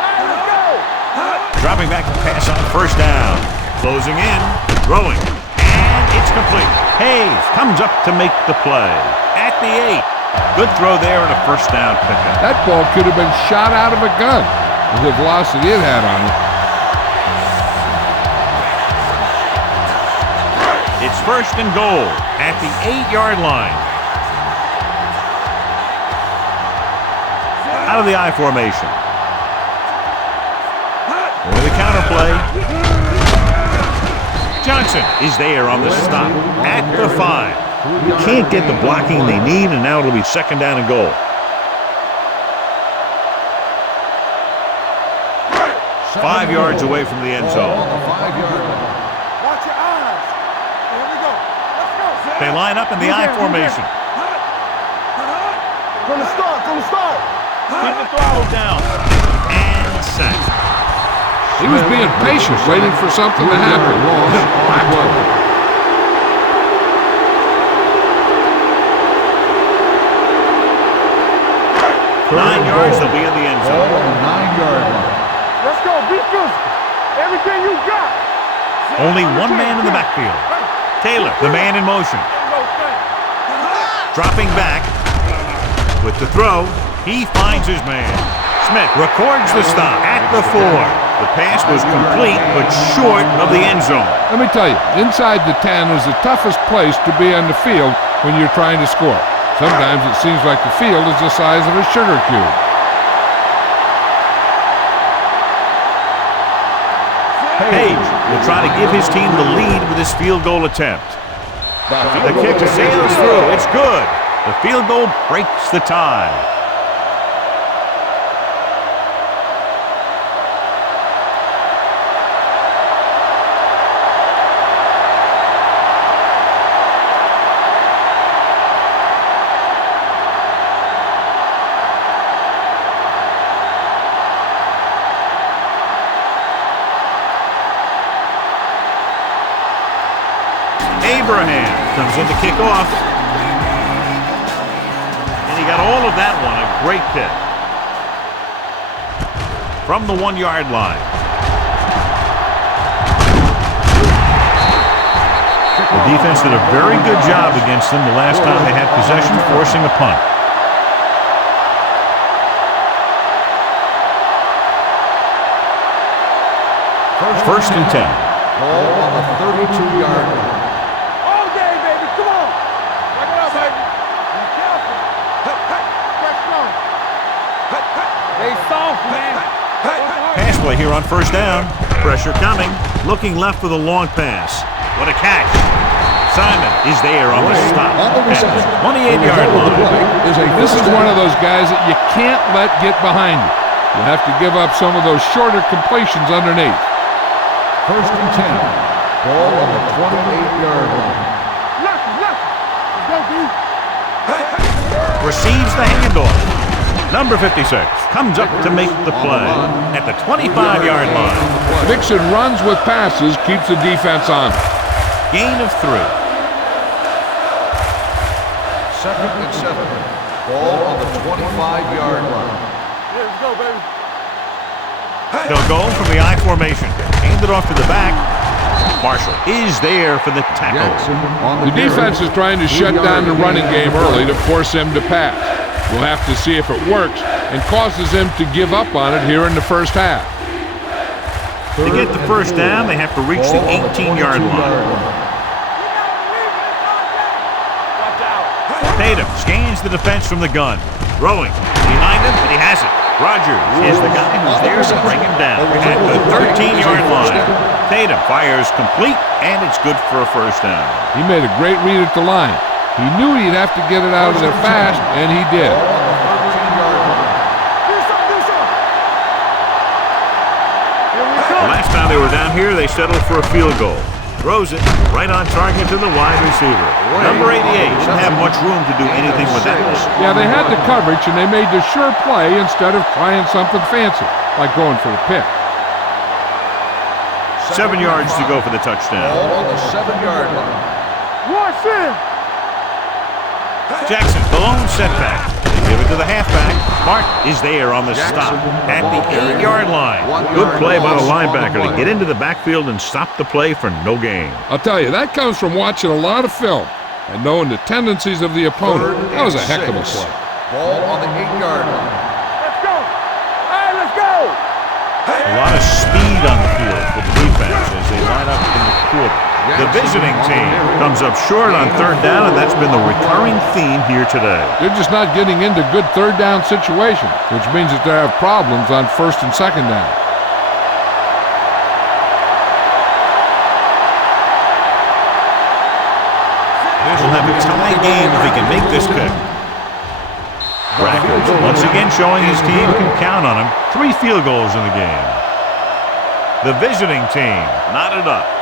Hey, let's go. Dropping back to pass on first down. Closing in, throwing, and it's complete. Hayes comes up to make the play at the 8. Good throw there and a first down pickup. That ball could have been shot out of a gun with the velocity it had on it. It's first and goal at the 8-yard line. Out of the I formation. With a counter play. Johnson is there on the stop at the 5. You can't get the blocking they need, and now it'll be second down and goal. Five yards away from the end zone. Watch your eyes. Here we go. Let's go. They line up in the I formation. From the start. Keep the throttle down. And set. He was being patient, waiting for something to happen. 9 yards, they'll be in the end zone. 9-yard line. Let's go. Be physical. Everything you got. Only one man in the backfield. Taylor, the man in motion. Dropping back with the throw. He finds his man. Smith records the stop at the 4. The pass was complete, but short of the end zone. Let me tell you, inside the 10 is the toughest place to be on the field when you're trying to score. Sometimes it seems like the field is the size of a sugar cube. Page will try to give his team the lead with his field goal attempt. The kick sails through. It's good. The field goal breaks the tie. Abraham comes in to kick off. And he got all of that one. A great pick. From the 1-yard line. The defense did a very good job against them the last time they had possession, forcing a punt. First and 10. Ball on the 32-yard line. All day, baby. Come on. Back it up, baby. Be careful. Press strong. Stay soft, man. Pass play here on first down. Pressure coming. Looking left for the long pass. What a catch. Simon is there on the stop On the at the reception. 28-yard The line. play is a This is first one down. of those guys that you can't let get behind you. You have to give up some of those shorter completions underneath. First and 10. Ball on the 28-yard line. Let's go, D. Receives the handoff. Number 56 comes up to make the play at the 25-yard line. Mixon runs with passes, keeps the defense on. Gain of 3. Second and 7. Ball on the 25-yard line. Yeah, let's go, baby. They'll go from the I formation. Hand it off to the back. Marshall is there for the tackle. Jackson on The defense is trying to shut down the running game early to force him to pass. We'll have to see if it works and causes him to give up on it here in the first half. To get the first down, they have to reach the 18-yard line. Watch out. Tatum scans the defense from the gun. Throwing. Behind him, but he has it. Rogers is the guy who's there to bring him down at the 13-yard line. Tatum fires complete, and it's good for a first down. He made a great read at the line. He knew he'd have to get it out of there fast, and he did. Do something. Here we The come. last time they were down here, they settled for a field goal. Throws it right on target to the wide receiver. Number 88 didn't have much room to do anything with that one. Yeah, they had the coverage, and they made the sure play instead of trying something fancy, like going for the pick. 7 yards to go for the touchdown. Ball on the 7-yard line. Watch in. Jackson, the lone setback. They give it to the halfback. Martin is there on the stop at the 8-yard line. Good play by the linebacker to get into the backfield and stop the play for no gain. I'll tell you, that comes from watching a lot of film and knowing the tendencies of the opponent. That was a heck of a play. Ball on the 8-yard line. Let's go. All right, let's go. A lot of speed on the field for the defense as they line up in the quarter. The visiting team comes up short on third down, and that's been the recurring theme here today. They're just not getting into good third down situations, which means that they have problems on first and second down. We'll have a tie game if he can make this kick. Rackers once again showing his team can count on him. 3 field goals in the game. The visiting team knotted up.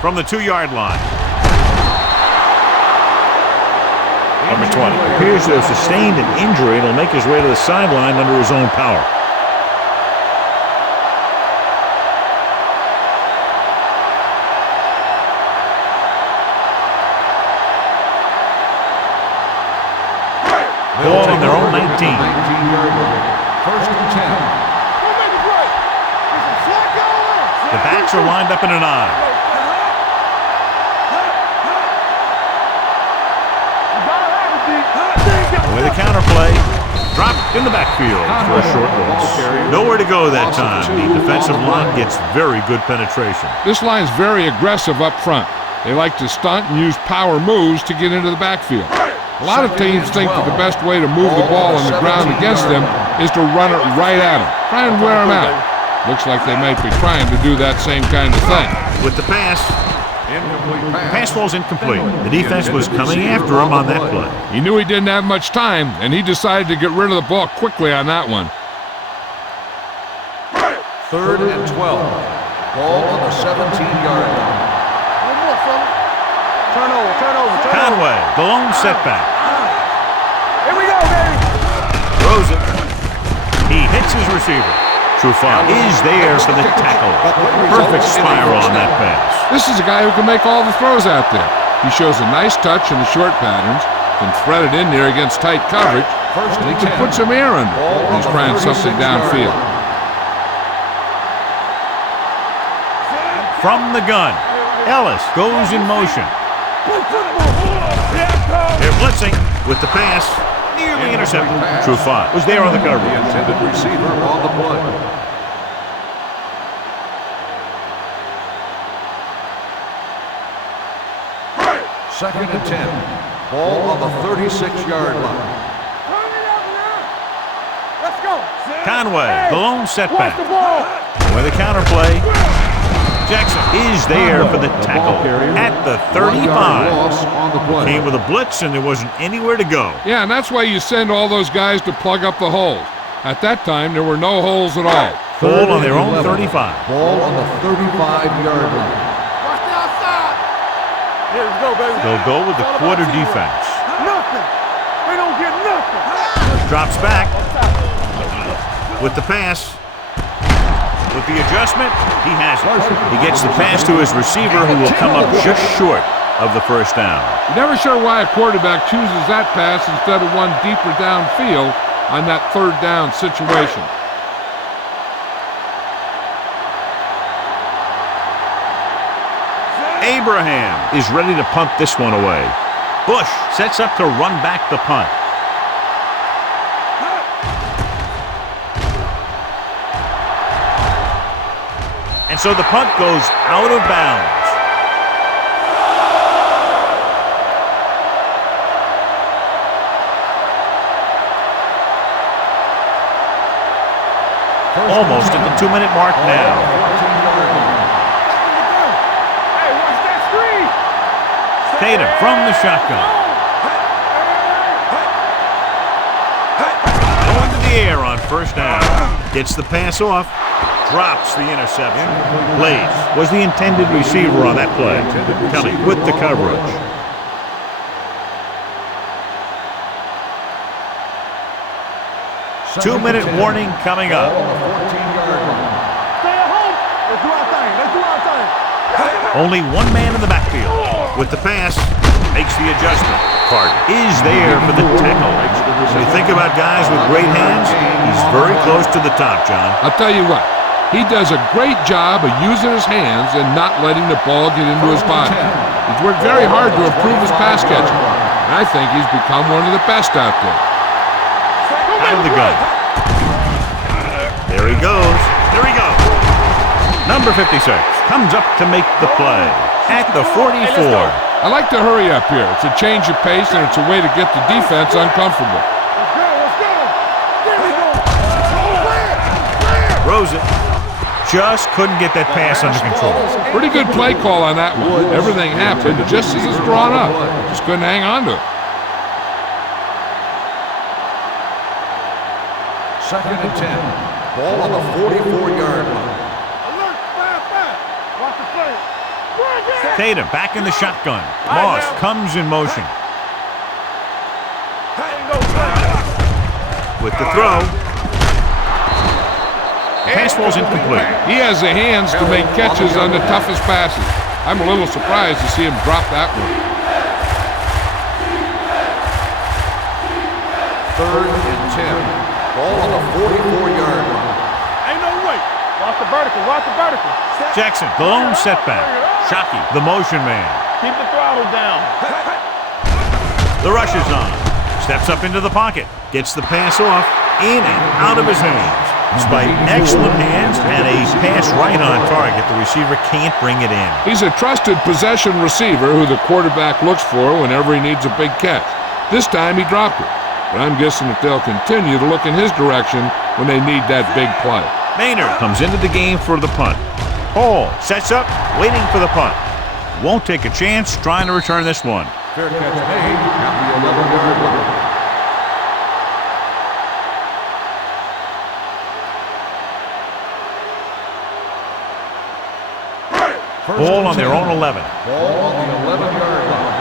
From the 2-yard line. Number 20 appears to have sustained an injury and will make his way to the sideline under his own power. Ball on their own 19. 19-yard line. First and 10. Don't make it break. There's some slack going on. The backs are lined up in an I. With a counterplay, dropped in the backfield for a short loss. Nowhere to go that time. The defensive line gets very good penetration. This line's very aggressive up front. They like to stunt and use power moves to get into the backfield. A lot of teams think that the best way to move the ball on the ground against them is to run it right at them. Try and wear them out. Looks like they might be trying to do that same kind of thing. With the pass, Incomplete pass. pass falls incomplete. The defense was coming after him on that play. He knew he didn't have much time, and he decided to get rid of the ball quickly on that one. Third and 12. Ball on the 17-yard line. One more, fella. Turn over. Conway, the lone setback. Here we go, baby. Throws it. He hits his receiver. Trufant is there for the tackle. Perfect spiral on that pass. This is a guy who can make all the throws out there. He shows a nice touch in the short patterns, can thread it in there against tight coverage, and he can put some air under it when he's trying something downfield. From the gun, Ellis goes in motion. Here it comes. blitzing with the pass. Nearly intercepted. True five was there on the The coverage. intended receiver on the play. Second and 10. Ball on the 36-yard line. Turn it up now. Let's go. Conway, the lone setback. Watch the ball. With a counterplay, Jackson is there for the tackle at the 1 yard 35. loss on the play. Came with a blitz and there wasn't anywhere to go. Yeah, and that's why you send all those guys to plug up the holes. At that time, there were no holes at all. Ball on their own 11. 35. Ball on the 35-yard line. Watch the outside. Here we go, baby. They'll go with the quarter defense. Nothing. They don't get nothing. Drops back with the pass. With the adjustment, he has it. He gets the pass to his receiver, who will come up just short of the first down. You're never sure why a quarterback chooses that pass instead of one deeper downfield on that third down situation. Abraham is ready to punt this one away. Bush sets up to run back the punt. And so the punt goes out of bounds. Almost at the 2-minute mark now. Hey, watch that screen. Tatum from the shotgun. Going to the air on first down. Gets the pass off. Drops the interception. Blaze was the intended receiver on that play. Kelly with the coverage. Two-minute warning coming up. Stay at home. Let's do our thing. Let's do our thing. Only one man in the backfield. With the pass, makes the adjustment. Carter is there for the tackle. When you think about guys with great hands, he's very close to the top, John. I'll tell you what, he does a great job of using his hands and not letting the ball get into his body. He's worked very hard to improve his pass catching, and I think he's become one of the best out there. Out of the gun. There he goes. There he goes. Number 56 comes up to make the play at the 44. I like to hurry up here. It's a change of pace, and it's a way to get the defense uncomfortable. Let's go. Let's go. There we go. Throws it. Just couldn't get that pass under control. Pretty good play call on that one. Everything happened just as it's drawn up. Just couldn't hang on to it. Second and 10. Ball on the 44-yard line. Alert. Fire. Watch the play. Tatum back in the shotgun. Moss comes in motion. With the throw. Pass ball's incomplete. He has the hands to make catches on the toughest passes. I'm a little surprised to see him drop that one. Third and 10. Ball on the 44-yard line. Ain't no way. Watch the vertical. Watch the vertical. Jackson, the lone setback. Shockey, the motion man. Keep the throttle down. The rush is on. Steps up into the pocket. Gets the pass off. In and out of his hands. Despite excellent hands and a pass right on target, the receiver can't bring it in. He's a trusted possession receiver who the quarterback looks for whenever he needs a big catch. This time he dropped it, but I'm guessing that they'll continue to look in his direction when they need that big play. Maynard comes into the game for the punt. Hall sets up, waiting for the punt. Won't take a chance trying to return this one. Fair catch made at the 11-yard line. Ball on their own 11. Ball on the 11-yard line.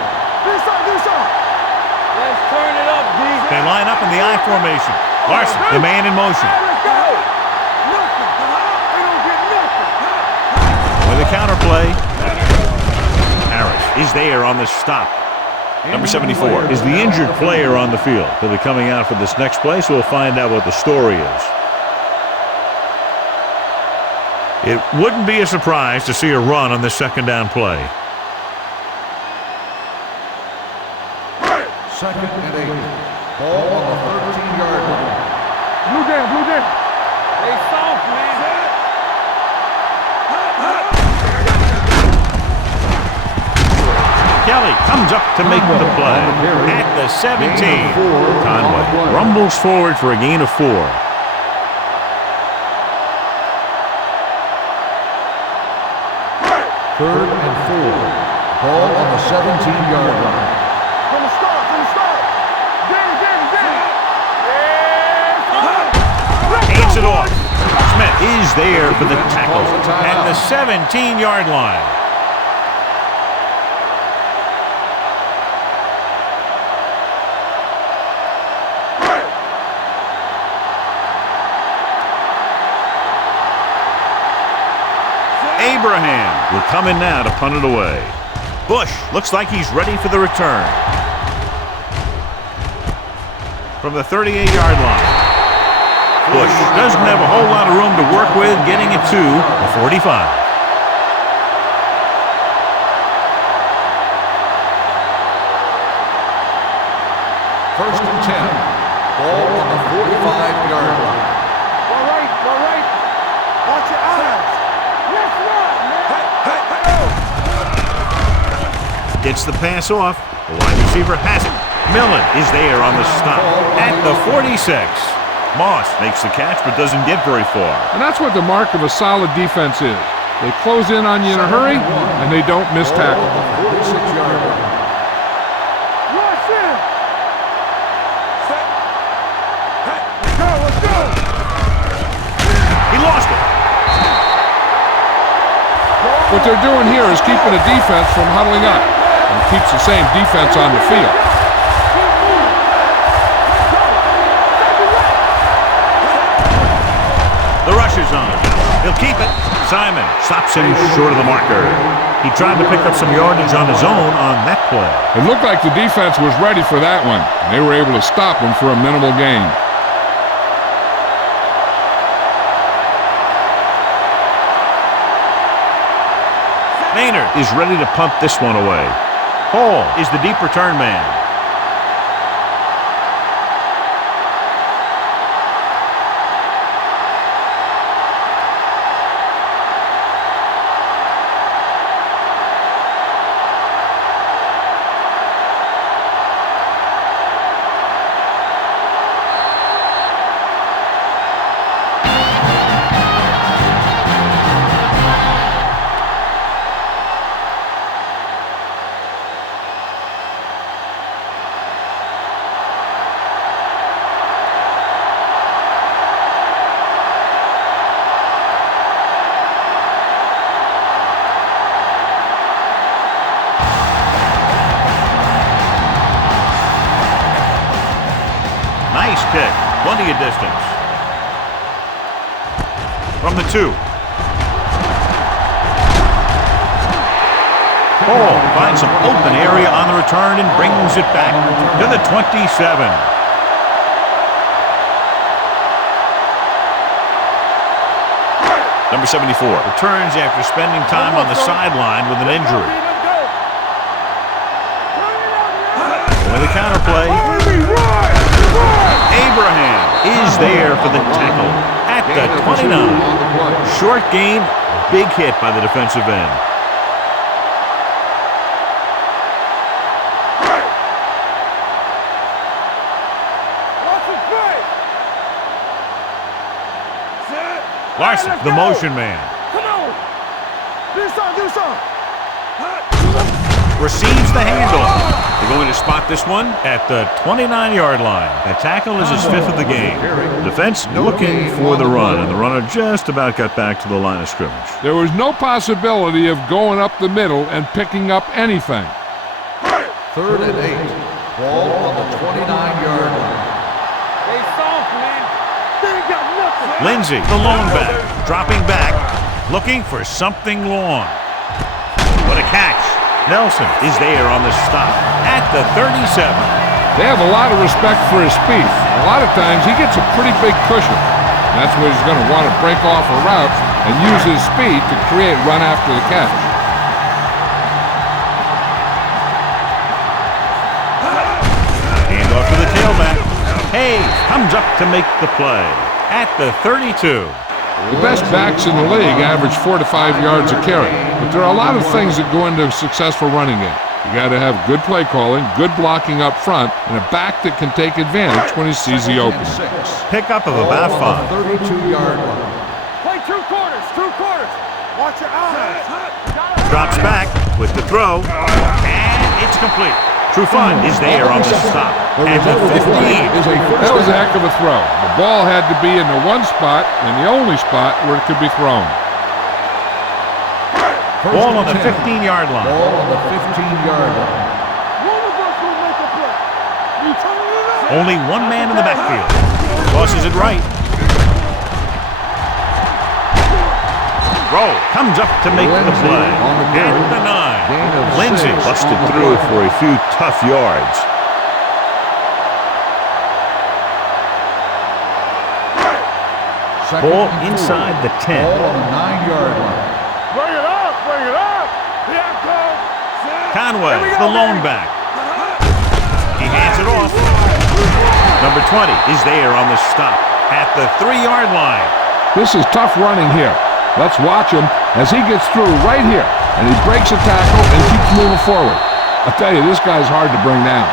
This side. Let's turn it up, D. They line up in the I formation. Larson, the man in motion. Let's go. Nothing. They don't get nothing. With a counterplay, Harris is there on the stop. Number 74 is the injured player on the field. He'll be coming out for this next play, so we'll find out what the story is. It wouldn't be a surprise to see a run on this second down play. Second Kelly comes up to make the play. At the 17, Conway rumbles forward for a gain of 4. Third and 4. Ball on the 17-yard line. From the start, Hands it off. Smith is there for the tackle at the 17-yard line. Abraham will come in now to punt it away. Bush looks like he's ready for the return. From the 38-yard line. Bush doesn't have a whole lot of room to work with, getting it to the 45. First and 10. Ball on the 45-yard line. All right. Watch your eyes. Let's run, man. Gets the pass off. The wide receiver has it. Millen is there on the stop at the 46. Moss makes the catch but doesn't get very far. And that's what the mark of a solid defense is. They close in on you in a hurry, and they don't miss tackle. 46-yard line. Rush in. Let's go. He lost it. What they're doing here is keeping the defense from huddling up and keeps the same defense on the field. The rusher's on. He'll keep it. Simon stops him short of the marker. He tried to pick up some yardage on his own on that play. It looked like the defense was ready for that one. They were able to stop him for a minimal gain. Maynard is ready to punt this one away. Hall is the deep return man. Nice pick. Plenty of distance. From the 2. Hall finds some open area on the return and brings it back to the 27. Number 74 returns after spending time on the sideline with an injury. With a counterplay. Abraham is there for the tackle at the 29. Short gain, big hit by the defensive end. Larson, the motion man. Come on. Do something. Receives the handoff. They're going to spot this one at the 29-yard line. That tackle is his 5th of the game. Defense looking for the run, and the runner just about got back to the line of scrimmage. There was no possibility of going up the middle and picking up anything. Third and 8. Ball on the 29-yard line. They soft, man. They ain't got nothing. Lindsey, the lone back, dropping back, looking for something long. What a catch. Nelson is there on the stop at the 37. They have a lot of respect for his speed. A lot of times he gets a pretty big cushion. That's where he's going to want to break off a route and use his speed to create run after the catch. Hand off to the tailback. Hayes comes up to make the play at the 32. The best backs in the league average 4 to 5 yards a carry, but there are a lot of things that go into a successful running game. You got to have good play calling, good blocking up front, and a back that can take advantage when he sees the opening. Pickup of about 5. 32-yard line. Play 2 quarters, 2 quarters. Watch your eyes. Drops back with the throw, and it's complete. True Fun is there on the stop at the 15. That was a heck of a throw. The ball had to be in the one spot and the only spot where it could be thrown. Ball on the 15-yard line. Ball on the 15-yard line. One of us will make a play. You turn it up. Only one man in the backfield. Tosses it right. Rowe comes up to make the play. At the 9. Lindsey busted through for a few tough yards. Ball inside the 10. Ball on the 9-yard line. Bring it up, bring it up. Here it comes. Conway, Here we go, the lone baby. back. He hands it off. Number 20 is there on the stop at the 3-yard line. This is tough running here. Let's watch him as he gets through right here, and he breaks a tackle and keeps moving forward. I tell you, this guy's hard to bring down.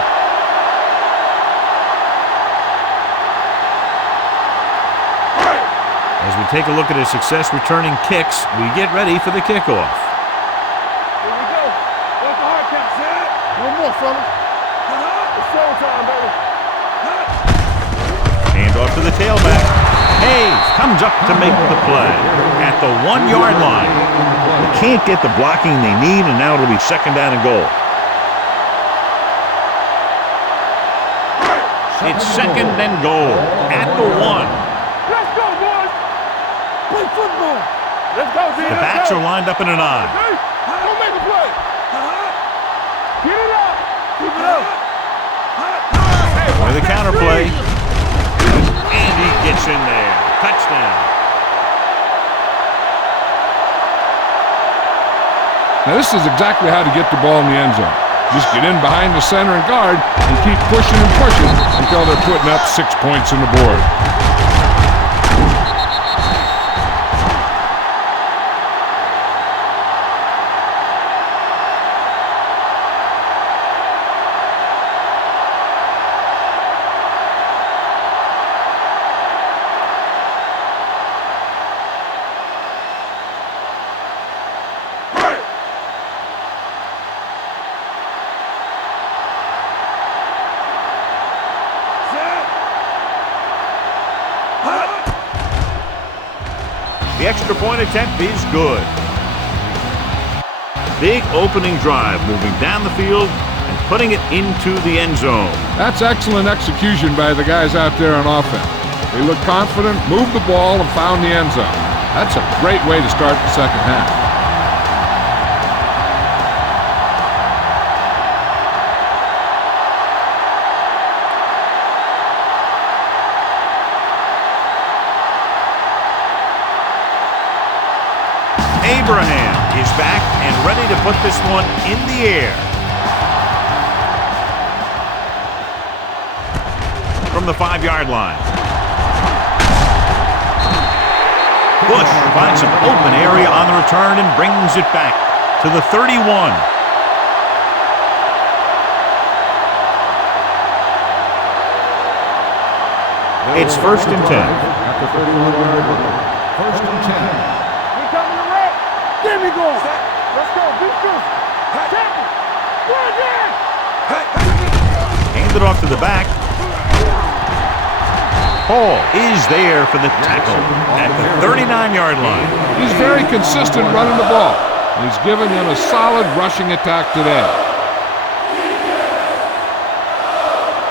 As we take a look at his success returning kicks, we get ready for the kickoff. Here we go. What's the hard count? No more, fellas. It's showtime, baby. Hand off to the tailback. Hayes comes up to make the play at the 1-yard line. They can't get the blocking they need, and now it'll be 2nd down and goal. It's 2nd and goal at the 1. Let's go, boys. Play football. Let's go, D. The backs are lined up in an I. Hey, don't make a play. Get it up. Keep it up. With the counter play. And he gets in there. Touchdown. Now this is exactly how to get the ball in the end zone. Just get in behind the center and guard and keep pushing and pushing until they're putting up 6 points on the board. The extra point attempt is good. Big opening drive, moving down the field and putting it into the end zone. That's excellent execution by the guys out there on offense. They look confident, moved the ball, and found the end zone. That's a great way to start the second half. Abraham is back and ready to put this one in the air. From the 5-yard line. Bush finds some open area on the return and brings it back to the 31. It's 1st and 10. At the 31-yard line. 1st and 10. We coming to wreck. There we go. Let's go. Beat this. Tap it. Go again. Hand it off to the back. Hall is there for the tackle at the 39-yard line. He's very consistent running the ball. He's given them a solid rushing attack today.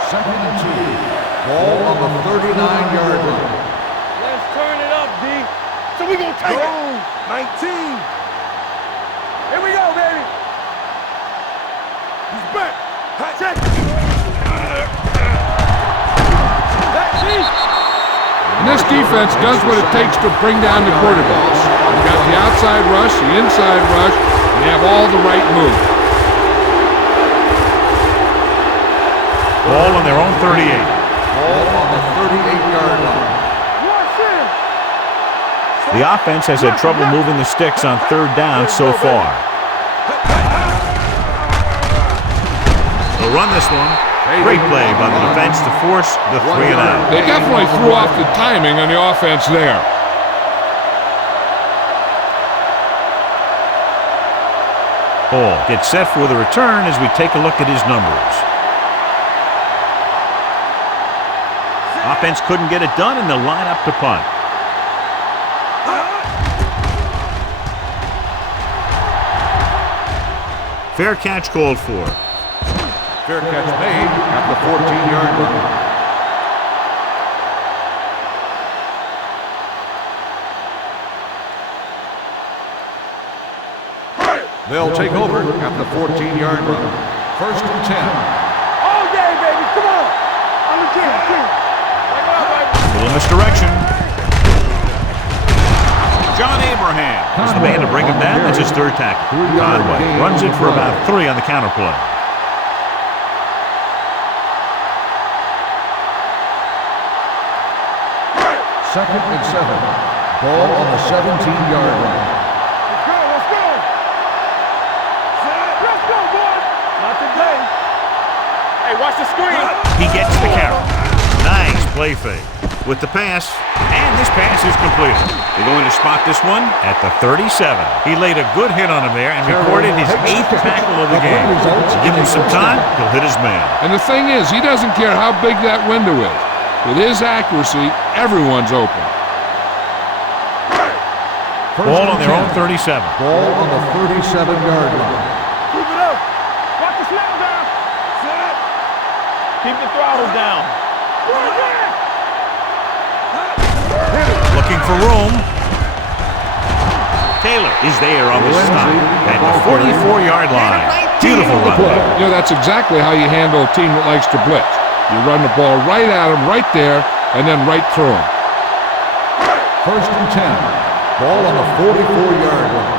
2nd and 2. Ball on the 39-yard line. Let's turn it up, D. So we gonna take it. 19. Here we go, baby. He's back. Check it. That's it. And this defense does what it takes to bring down the quarterback. You've got the outside rush, the inside rush, and they have all the right moves. Ball on their own 38. Ball on the 38-yard line. Watch this. The offense has had trouble moving the sticks on 3rd down so far. He'll run this one. Great play by the defense to force the 3 and out. They definitely threw off the timing on the offense there. Ball gets set for the return as we take a look at his numbers. Offense couldn't get it done, and they'll line up to punt. Fair catch called for. Fair catch made at the 14-yard line. They'll take over at the 14-yard line. 1st and 10. All day, baby. Come on. On the team. Little misdirection. John Abraham is the man to bring him down. That's his 3rd tackle. Conway runs it for about 3 on the counter play. Second and 7. Ball on the 17-yard line. Let's go. Let's go, boys. Not today. Hey, watch the screen. He gets the count. Nice play fake with the pass, and this pass is completed. They're going to spot this one at the 37. He laid a good hit on him there and recorded his 8th tackle of the game. Give him some time, he'll hit his man. And the thing is, he doesn't care how big that window is. With his accuracy, everyone's open. Ball on their own 37. Ball on the 37-yard line. Keep it up. Watch the snap down. Keep the throttle down. Looking for room. Taylor is there on the stop at the 44-yard line. Beautiful run. You know, that's exactly how you handle a team that likes to blitz. You run the ball right at him, right there, and then right through him. 1st and 10. Ball on the 44-yard line.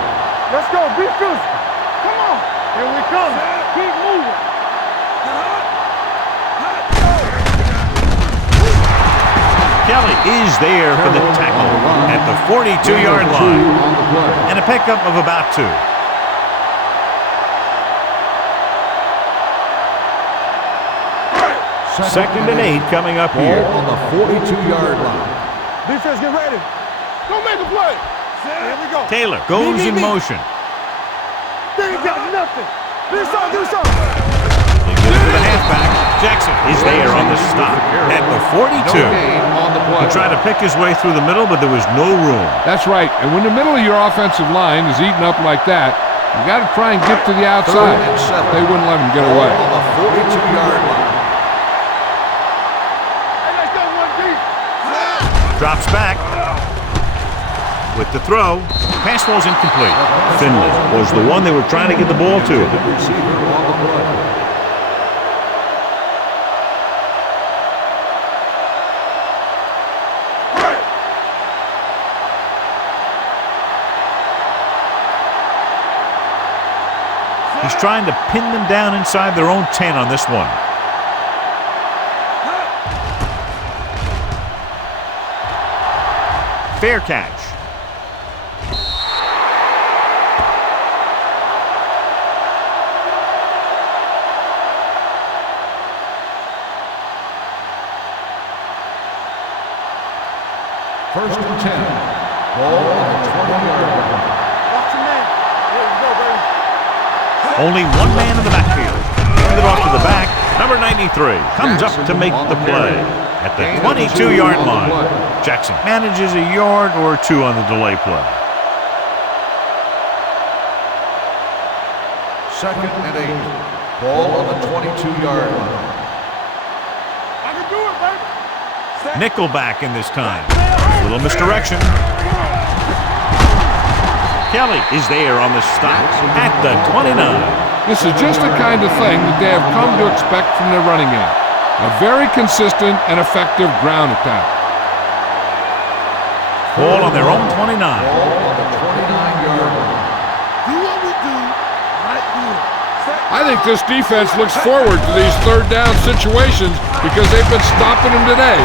Let's go. Be physical. Come on. Here we come. Keep moving. Kelly is there for the tackle at the 42-yard line. And a pickup of about 2. Second and 8 coming up here. Ball on the 42-yard line. Defense, get ready. Go make a play. Here we go. Taylor goes in motion. They ain't got nothing. Do something. They give it to the halfback. Jackson is there on the stop at the 42. He tried to pick his way through the middle, but there was no room. That's right. And when the middle of your offensive line is eaten up like that, you got to try and get to the outside. They wouldn't let him get away. On the 42-yard line. Drops back with the throw. Pass falls incomplete. Finley was the one they were trying to get the ball to. He's trying to pin them down inside their own 10 on this one. Fair catch. First and 10. Ball on the 20-yard line. Watch your man. There you go, baby. Only one man in the backfield. Hand it off to the back. Number 93 comes up to make the play at the 22-yard line. Jackson manages a yard or 2 on the delay play. Second and 8. Ball on the 22-yard line. I can do it, baby. Nickelback in this time. Little misdirection. Kelly is there on the stop at the 29. This is just the kind of thing that they have come to expect from their running game. A very consistent and effective ground attack. Ball on their own 29. Ball on the 29-yard line. Do what we do right here. I think this defense looks forward to these third down situations because they've been stopping them today.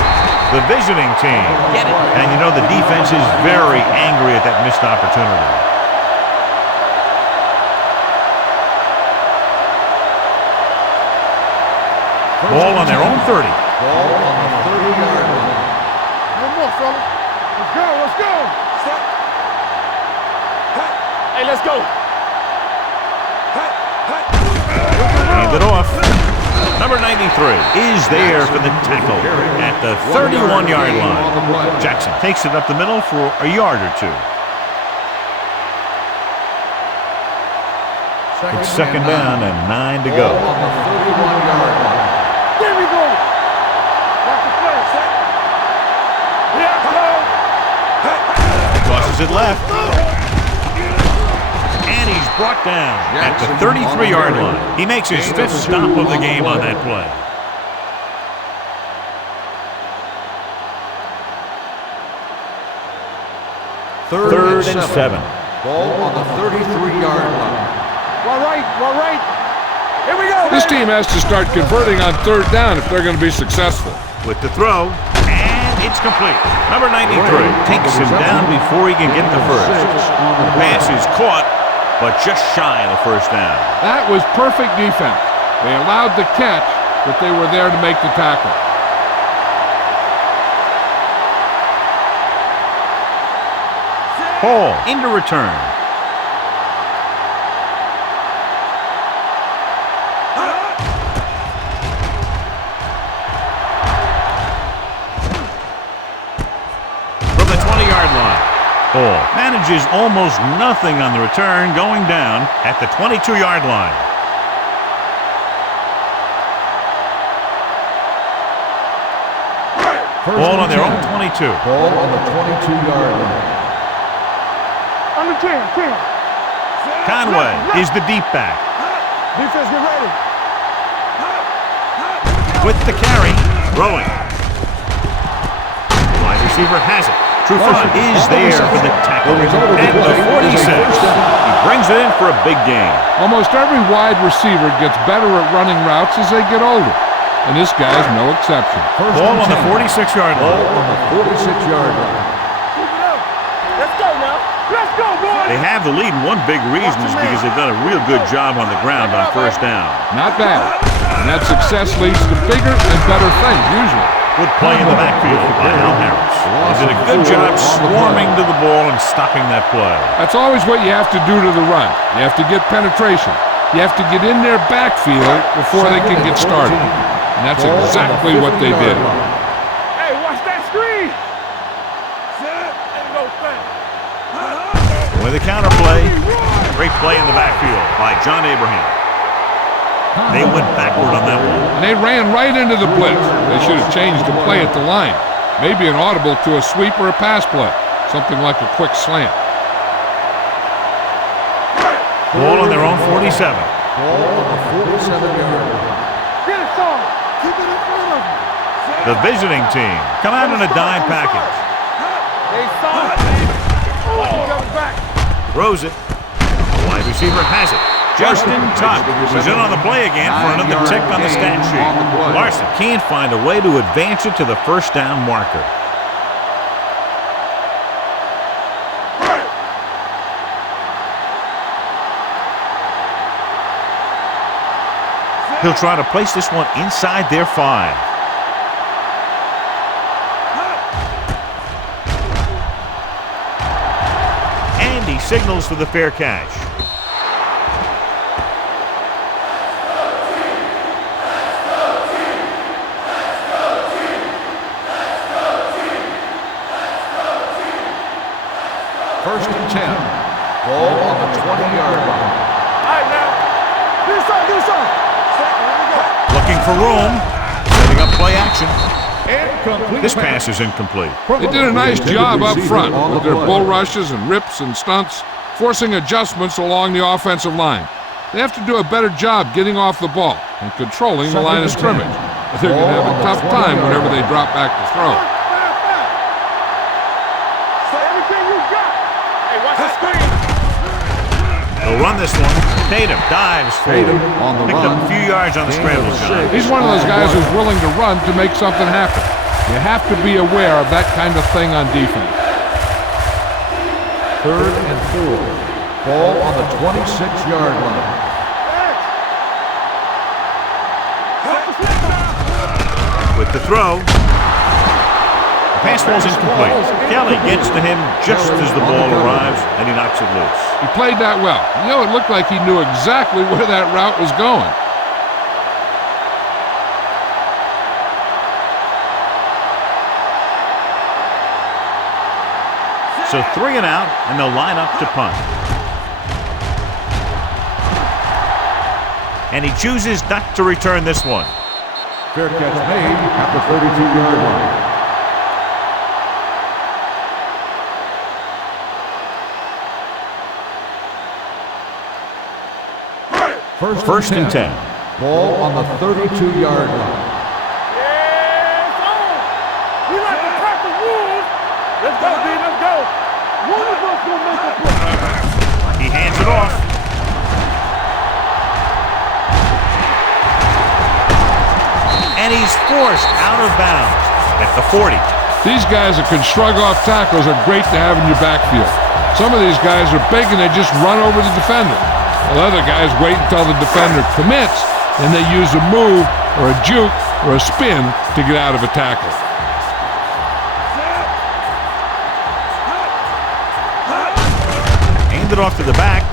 The visiting team. Get it. And you know the defense is very angry at that missed opportunity. Ball on their own 30. Ball on the 30-yard line. One more, fella. Let's go, let's go. Set. Hey, let's go. Hand it off. Number 93 is there for the tackle at the 31-yard line. Jackson takes it up the middle for a yard or two. It's second down and 9 to go. Ball on the 31-yard line. There we go. Watch the play. Set. Yeah, Tosses it left. And he's brought down at the 33-yard line. He makes his fifth stop of the game on that play. Third and 7. Ball on the 33-yard line. Well, right. Here we go. This team has to start converting on third down if they're going to be successful. With the throw, and it's complete. Number 93 takes him down before he can get the first. The pass is caught, but just shy of the first down. That was perfect defense. They allowed the catch, but they were there to make the tackle. Hall into return. From the 20-yard line. Hall manages almost nothing on the return, going down at the 22-yard line. Ball on their own 22. Ball on the 22-yard line. Under 10. Conway is the deep back. Defense, get ready. With the carry, throwing. Wide receiver has it. Truthful is there for the tackle at the 46. He brings it in for a big gain. Almost every wide receiver gets better at running routes as they get older, and this guy's no exception. Ball on the 46-yard Ball line. on the 46-yard line. Keep it up. Let's go now. Let's go, boys. They have the lead, and one big reason is because they've done a real good job on the ground on first down. Not bad. And that success leads to bigger and better things, usually. Good play in the backfield by Al Harris. They did a good job swarming to the ball and stopping that play. That's always what you have to do to the run. You have to get penetration. You have to get in their backfield before they can get started. And that's exactly what they did. Hey, watch that screen. Ain't no thing. With a counter play, great play in the backfield by John Abraham. They went backward on that one. And they ran right into the blitz. They should have changed the play at the line. Maybe an audible to a sweep or a pass play. Something like a quick slant. Ball on their own 47. Ball on the 47-yard line. Get it, son. Keep it in front of him. The visiting team come out in a dime package. Hey, son. Watch him coming back. Throws it. The wide receiver has it. Justin Tuck was in on the play again for another tick on the stat sheet. Larson can't find a way to advance it to the first down marker. He'll try to place this one inside their 5. And he signals for the fair catch. First and 10. Ball on the 20-yard line. All right, now. Do something. Looking for room. Setting up play action. Incomplete. This pass is incomplete. They did a nice job up front with their bull rushes and rips and stunts, forcing adjustments along the offensive line. They have to do a better job getting off the ball and controlling the line of scrimmage. They're going to have a tough time whenever they drop back to throw. Everything you got. Hey, watch the screen. They'll run this one. Tatum dives forward. Picked up a few yards on the scramble, John. He's one of those guys who's willing to run to make something happen. You have to be aware of that kind of thing on defense. Third and 4. Ball on the 26-yard line. to throw. The pass falls incomplete. Kelly gets to him just as the ball arrives, and he knocks it loose. He played that well. You know, it looked like he knew exactly where that route was going. So 3 and out, and they'll line up to punt. And he chooses not to return this one. Fair catch made at the 32-yard line. First and 10. Ball on the 32-yard line. Yes, on. We like to crack the rules. Let's go, D. Let's go. One of us will make a play. He hands it off. And he's forced out of bounds at the 40. These guys that can shrug off tackles are great to have in your backfield. Some of these guys are big and they just run over the defender. While other guys wait until the defender commits, and they use a move or a juke or a spin to get out of a tackle. Handed off to the back.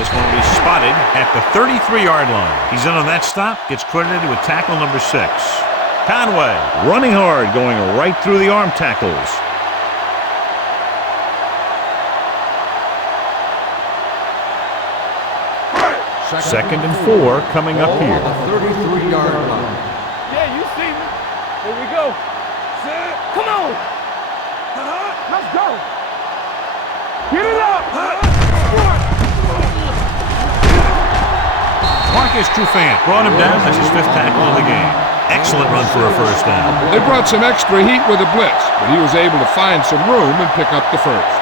This one will be spotted at the 33-yard line. He's in on that stop, gets credited with tackle number 6. Conway running hard, going right through the arm tackles. Second and 4 coming up here. The 33-yard line. Yeah, you see me. Here we go. Come on. Let's go. Get it up. Marcus Trufant brought him down. That's his 5th tackle of the game. Excellent run for a first down. They brought some extra heat with a blitz, but he was able to find some room and pick up the first.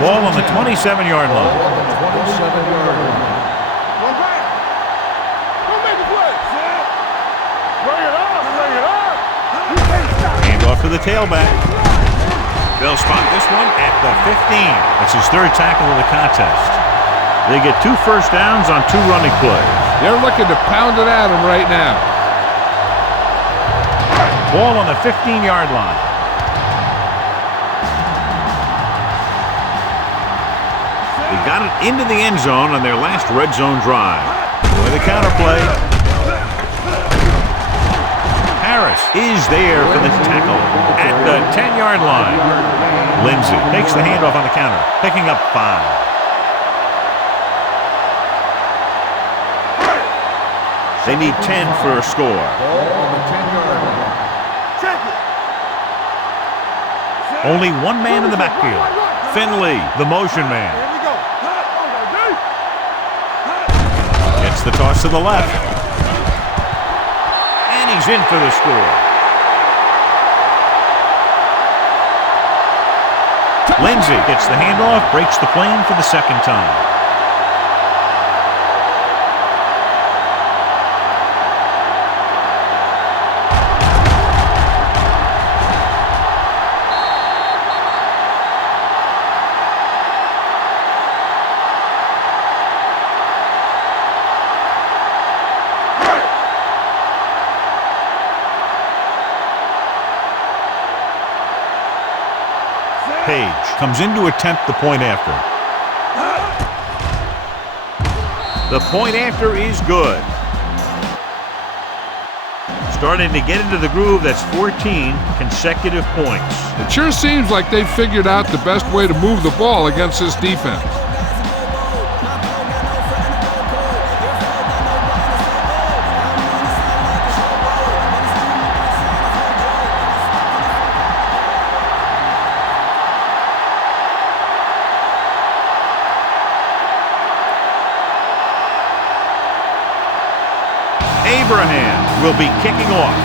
Ball on the 27-yard line. On the 27-yard line. One back. Go make a play. Bring it up. Bring it up. You can't stop. Hand off to the tailback. They'll spot this one at the 15. That's his 3rd tackle of the contest. They get 2 first downs on 2 running plays. They're looking to pound it at him right now. Ball on the 15-yard line. They got it into the end zone on their last red zone drive. With a counterplay. Harris is there for the tackle at the 10-yard line. Lindsey takes the handoff on the counter, picking up 5. They need 10 for a score. Ball on the 10-yard line. Check it. Only one man in the backfield. Finley, the motion man. Here we go. Gets the toss to the left. And he's in for the score. Lindsey gets the handoff, breaks the plane for the 2nd time. Page comes in to attempt the point after. The point after is good. Starting to get into the groove. That's 14 consecutive points. It sure seems like they've figured out the best way to move the ball against this defense. Abraham will be kicking off.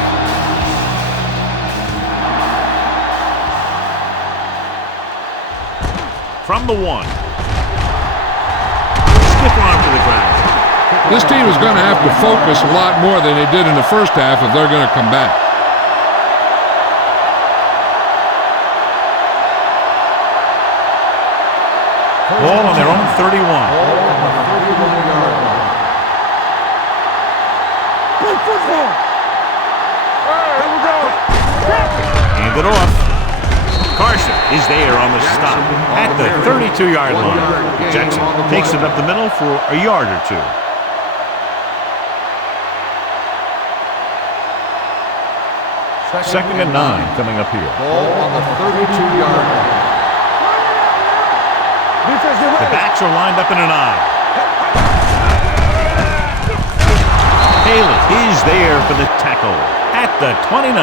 From the 1. Stiff arm to the ground. This team is going to have to focus a lot more than they did in the first half if they're going to come back. Ball on their own 31. Ball on the 31-yard line. Play football. Here we go. Hand it off. Carson is there on the stop at the 32-yard line. Jackson takes it up the middle for a yard or two. Second and 9 coming up here. Ball on the 32-yard line. The backs are lined up in an I. Haley is there for the tackle at the 29.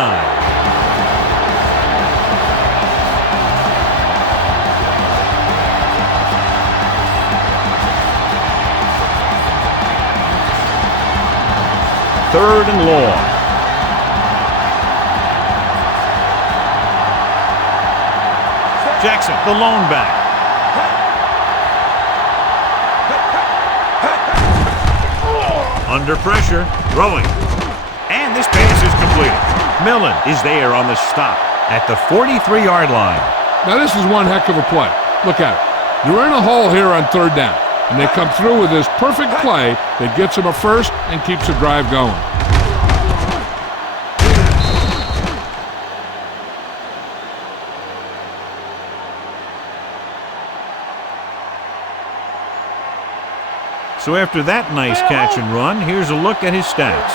Third and long. Jackson, the lone back. Under pressure, throwing. And this pass is completed. Millen is there on the stop at the 43-yard line. Now this is one heck of a play. Look at it. You're in a hole here on third down, and they come through with this perfect play that gets them a first and keeps the drive going. So after that nice catch and run, here's a look at his stats.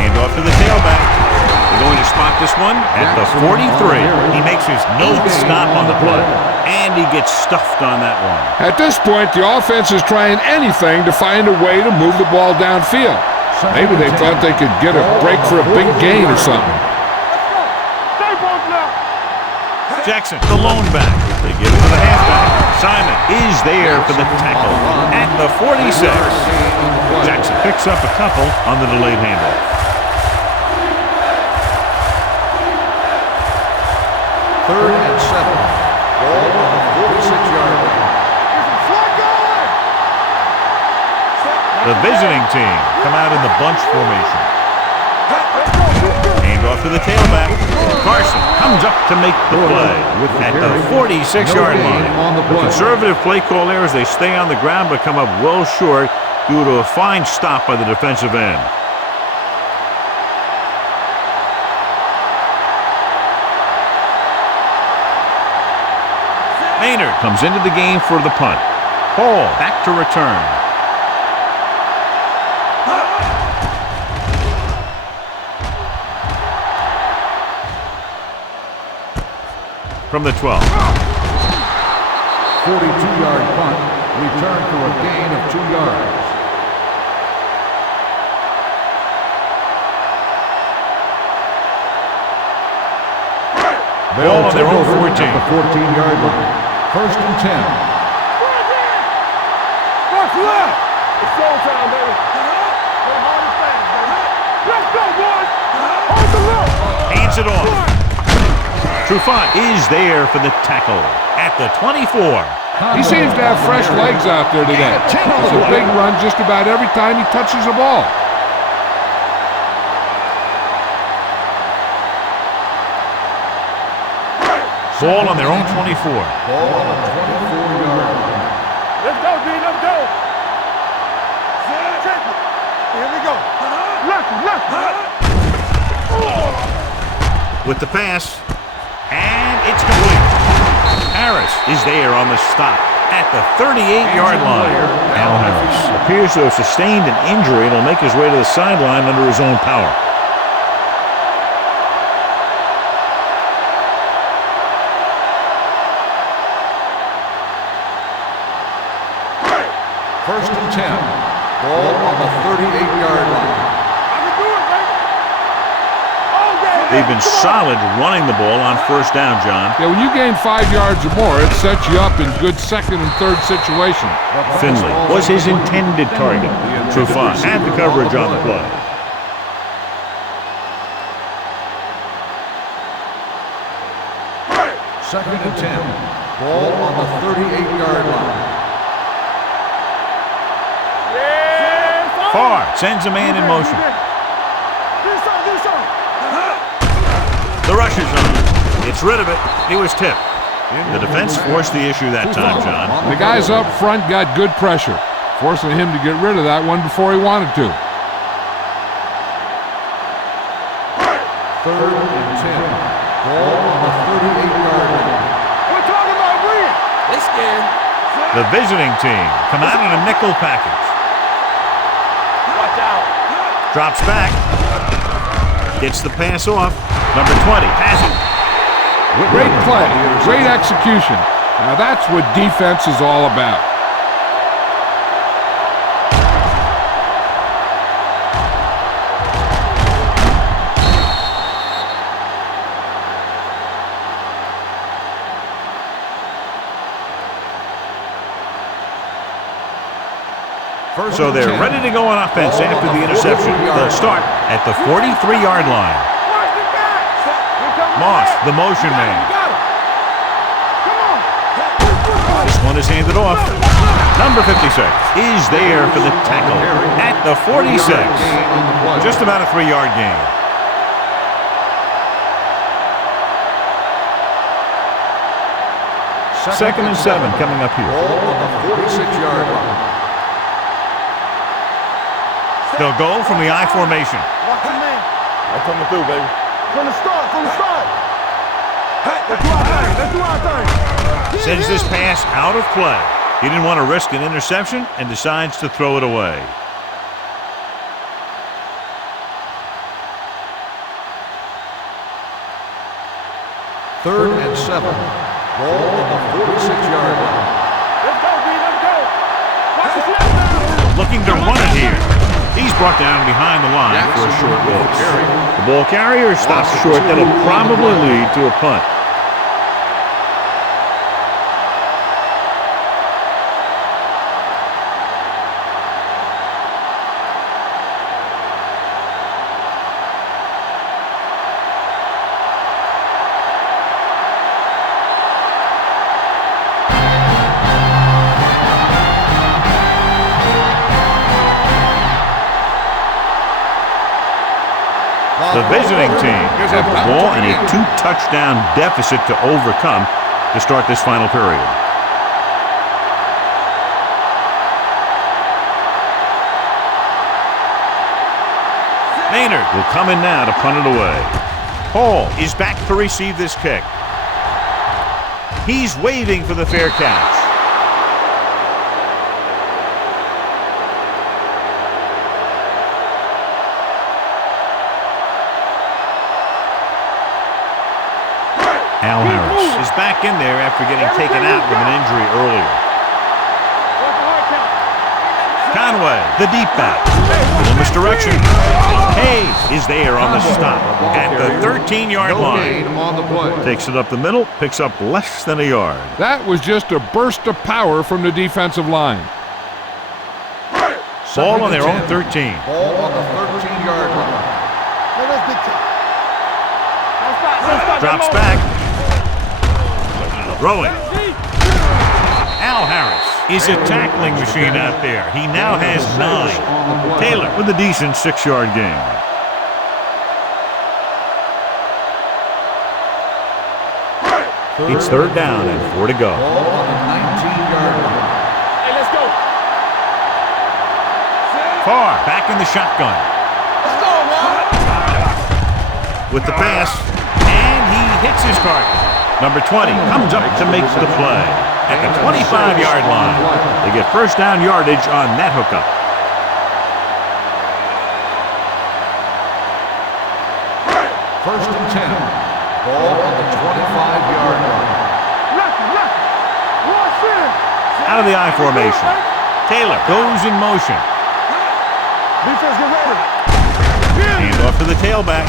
Hand off to the tailback. They're going to spot this one at the 43. He makes his 8th stop on the play, and he gets stuffed on that one. At this point, the offense is trying anything to find a way to move the ball downfield. Maybe they thought they could get a break for a big gain or something. Jackson, the lone back. They give it to the halfback. Simon is there for the tackle at the 46. Jackson picks up a couple on the delayed handoff. Third and 7. Ball on the 46-yard line. The visiting team come out in the bunch formation. Hand off to the tailback. Carson comes up to make the play at the 46-yard line. The conservative play call there as they stay on the ground but come up well short due to a fine stop by the defensive end. Maynard comes into the game for the punt. Hall back to return. From the 12. 42-yard punt. Return for a gain of 2 yards. Ball on their own 14. At the 14-yard line. First and 10. First left. It's showtime, baby. Play hard and fast, baby. Let's go, boys. Hold the look. Hands it off. Trufant is there for the tackle at the 24. He seems to have fresh legs out there today. It's a big run just about every time he touches the ball. Ball on their own 24. Ball on the 24-yard line. Let's go, D. Let's go. Check it. Here we go. Left. With the pass. And it's complete. Harris is there on the stop at the 38-yard line. Al Harris appears to have sustained an injury and will make his way to the sideline under his own power. First and 10. Ball on the 38-yard line. They've been solid running the ball on first down, John. Yeah, when you gain 5 yards or more, it sets you up in good second and third situation. Finley was his intended target. Trufant had the coverage on the play. Second and 10. Ball on the 38-yard line. Farr sends a man in motion. The rush is on. It's rid of it. He was tipped. The defense forced the issue that time, John. The guys up front got good pressure, forcing him to get rid of that one before he wanted to. 3rd and 10. Ball on the 38-yard line. We're talking about win. They scared. The visiting team come out in a nickel package. Watch out. Drops back. Gets the pass off. Number 20 has it. Great play, great execution. Now that's what defense is all about. So they're ready to go on offense after the interception. They'll start at the 43-yard line. Moss, the motion man. This one is handed off. Number 56 is there for the tackle at the 46. Just about a 3-yard gain. Second and 7 coming up here. Ball on the 46-yard line. They'll go from the I formation. Watch the man. I'm coming through, baby. From the start, Let's do our thing. Sends this pass out of play. He didn't want to risk an interception and decides to throw it away. Third and 7. Ball on the 46-yard line. Let's go, B. Let's go. Watch the snap. Looking to run it here. He's brought down behind the line for a short loss. The ball carrier stops short. That'll probably lead to a punt. The visiting team have the ball and a 2-touchdown deficit to overcome to start this final period. Maynard will come in now to punt it away. Hall is back to receive this kick. He's waving for the fair catch. Al Harris is back in there after getting taken out with an injury earlier. Conway, the deep back. Little misdirection. Hayes is there on the stop at the 13-yard line. Takes it up the middle, picks up less than a yard. That was just a burst of power from the defensive line. Ball on their own 13. Ball on the 13-yard line. Drops back. Throwing. Al Harris is a tackling machine out there. He now has 9. Taylor with a decent 6-yard gain. It's third down and 4 to go. Ball on the 19-yard line. Hey, let's go. Farr back in the shotgun. Let's go, man. With the pass, and he hits his target. Number 20 comes up to make the play at the 25-yard line. They get first down yardage on that hookup. First and 10. Ball on the 25-yard line. Out of the I formation. Taylor goes in motion. Defense, get ready. Hand off to the tailback.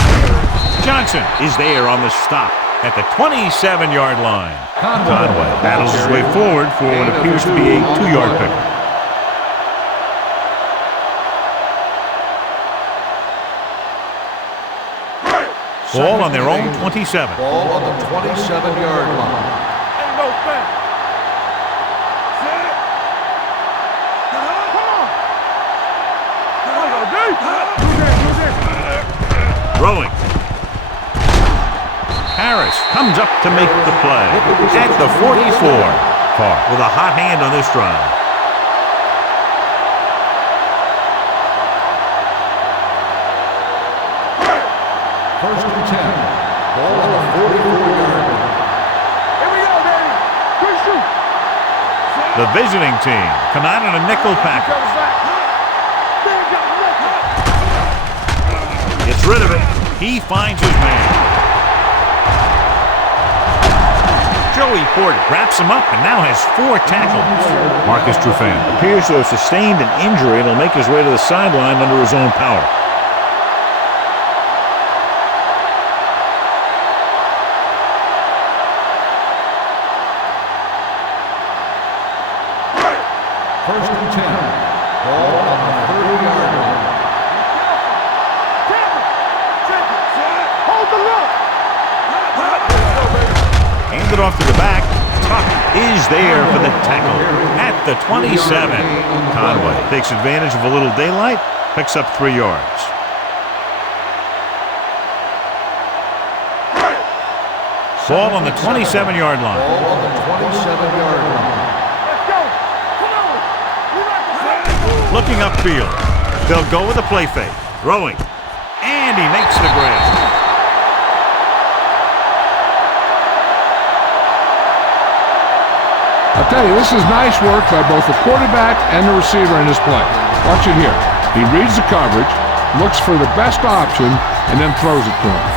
Johnson is there on the stop at the 27-yard line. Conway battles his way forward for what appears to be a 2-yard pickup. Ball on their own 27. Ball on the 27-yard line. Ain't no thing. Come on. Throwing. Harris comes up to make the play at the 44. Carr with a hot hand on this drive. First and 10. Ball on the 44-yard line. Here we go, baby. Good shoot. The visiting team come out in a nickel package. Gets rid of it. He finds his man. Joey Porter wraps him up and now has 4 tackles. Marcus Trufant appears to have sustained an injury and will make his way to the sideline under his own power. First and 10. Ball on the 30-yard line. Hold the look. Handed off to the back. Tuck is there for the tackle at the 27. Conway takes advantage of a little daylight, picks up 3 yards. Ball on the 27-yard line. Ball on the 27-yard line. Let's go. Come on. We like to Looking upfield. They'll go with a play fake. Throwing. And he makes the grab. I'll tell you, this is nice work by both the quarterback and the receiver in this play. Watch it here. He reads the coverage, looks for the best option, and then throws it to him.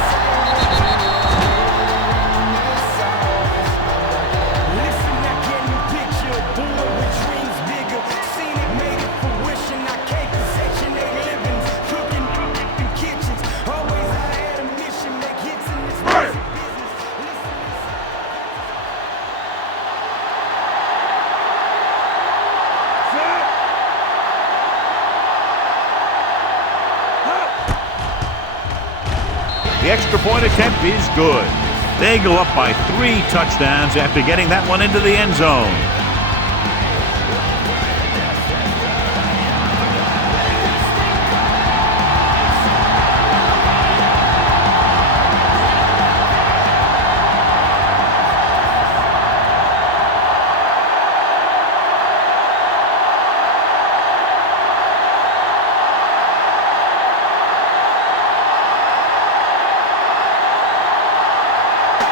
The extra point attempt is good. They go up by 3 touchdowns after getting that one into the end zone.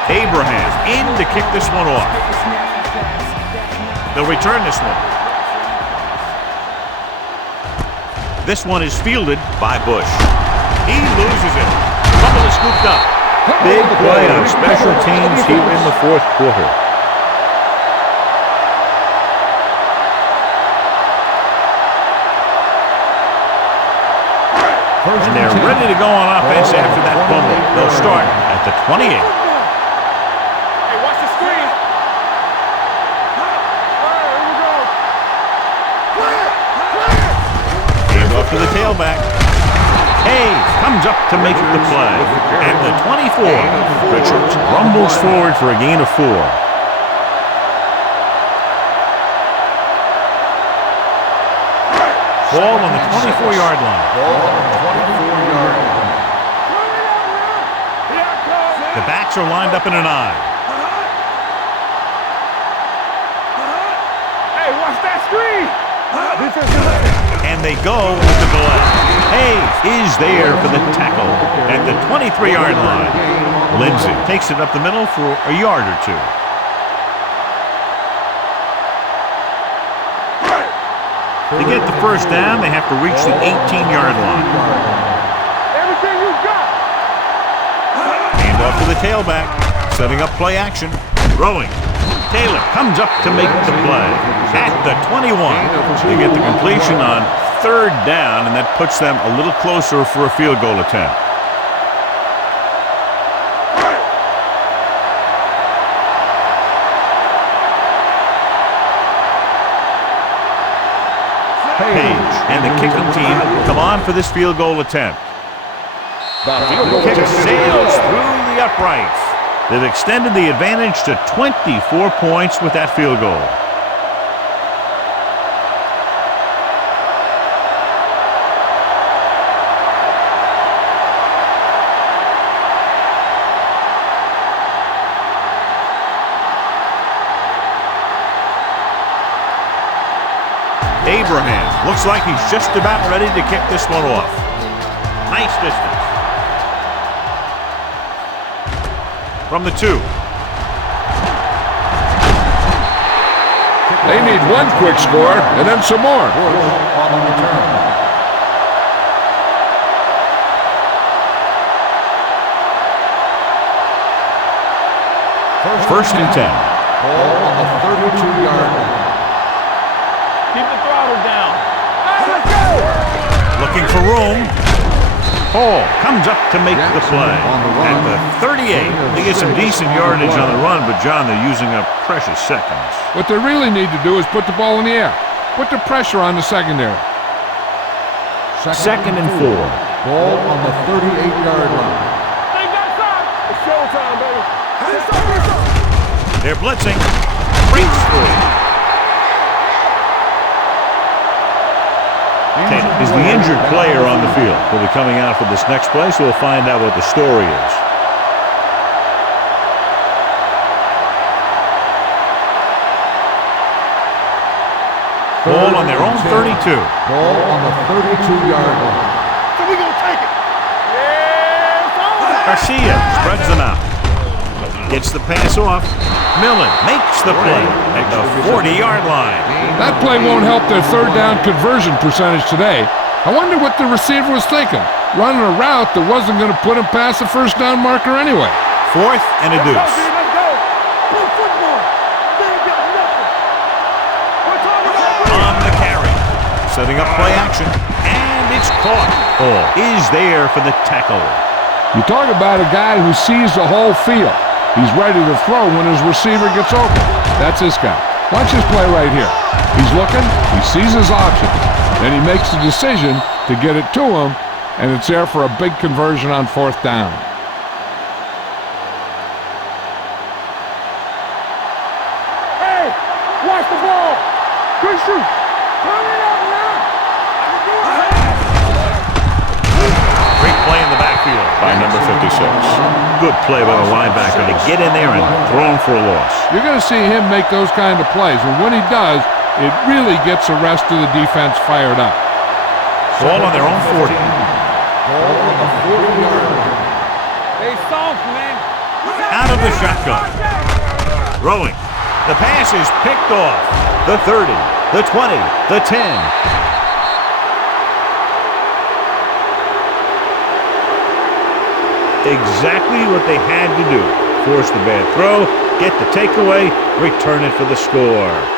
Abraham in to kick this one off. They'll return this one. This one is fielded by Bush. He loses it. Fumble is scooped up. Big play on special teams here in the 4th quarter. And they're ready to go on offense after that fumble. They'll start at the 28. To the tailback. Hayes comes up to make the play. At the 24, Richards rumbles forward for a gain of 4. Ball on the 24-yard line. Ball on the 24-yard line. The backs are lined up in an I. Hey, watch that screen. And they go with the delay. Hayes is there for the tackle at the 23-yard line. Lindsey takes it up the middle for a yard or 2. To get the first down, they have to reach the 18-yard line. Everything you got. Hand off to the tailback, setting up play action, throwing. Taylor comes up to make the play at the 21. They get the completion on 3rd down, and that puts them a little closer for a field goal attempt. Page and the kicking team come on for this field goal attempt. The kick sails through the uprights. They've extended the advantage to 24 points with that field goal. Abraham looks like he's just about ready to kick this one off. Nice distance. From the 2. They need one quick score and then some more. On the return. First and 10. Ball on the 32-yard line. Keep the throttle down. Let's go! Looking for room. Hall comes up to make the play. On the run. At the 38. They get some decent yardage on the run, but, John, they're using up precious seconds. What they really need to do is put the ball in the air. Put the pressure on the secondary. Second and 4. Ball on the 38-yard line. They got time! It's showtime, baby! It's over! They're blitzing. Breaks free. Tatum is the injured player on the field. He'll be coming out for this next play, so we'll find out what the story is. Ball on their own 32. Ball on the 32-yard line. So we gonna take it! Yeah, it's over! Garcia spreads them out. Gets the pass off. Millen makes the play at the 40-yard line. That play won't help their third down conversion percentage today. I wonder what the receiver was thinking. Running a route that wasn't going to put him past the first down marker anyway. Fourth and a Let's deuce. go! Play football! They ain't got nothing! We're talking about On the carry. Setting up play action. And it's caught. Hall is there for the tackle. You talk about a guy who sees the whole field. He's ready to throw when his receiver gets open. That's this guy. Watch his play right here. He's looking, he sees his option, then he makes the decision to get it to him, and it's there for a big conversion on fourth down. Hey! Watch the ball! Good shoot! Turn it up now! Great play in the backfield by number 56. Good play by the linebacker to get in there and throw him for a loss. You're going to see him make those kind of plays, and when he does, it really gets the rest of the defense fired up. Ball on their own 40. Ball on the 40-yard line. Hey, soft, man! Out of the shotgun. Throwing. The pass is picked off. The 30, the 20, the 10. Exactly what they had to do. Force the bad throw, get the takeaway, return it for the score.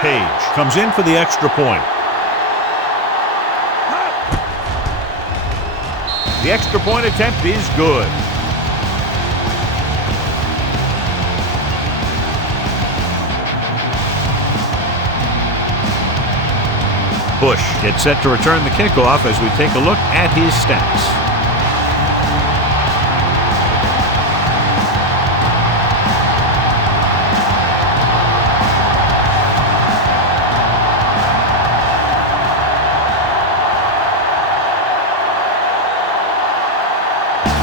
Page comes in for the extra point. The extra point attempt is good. Bush gets set to return the kickoff as we take a look at his stats.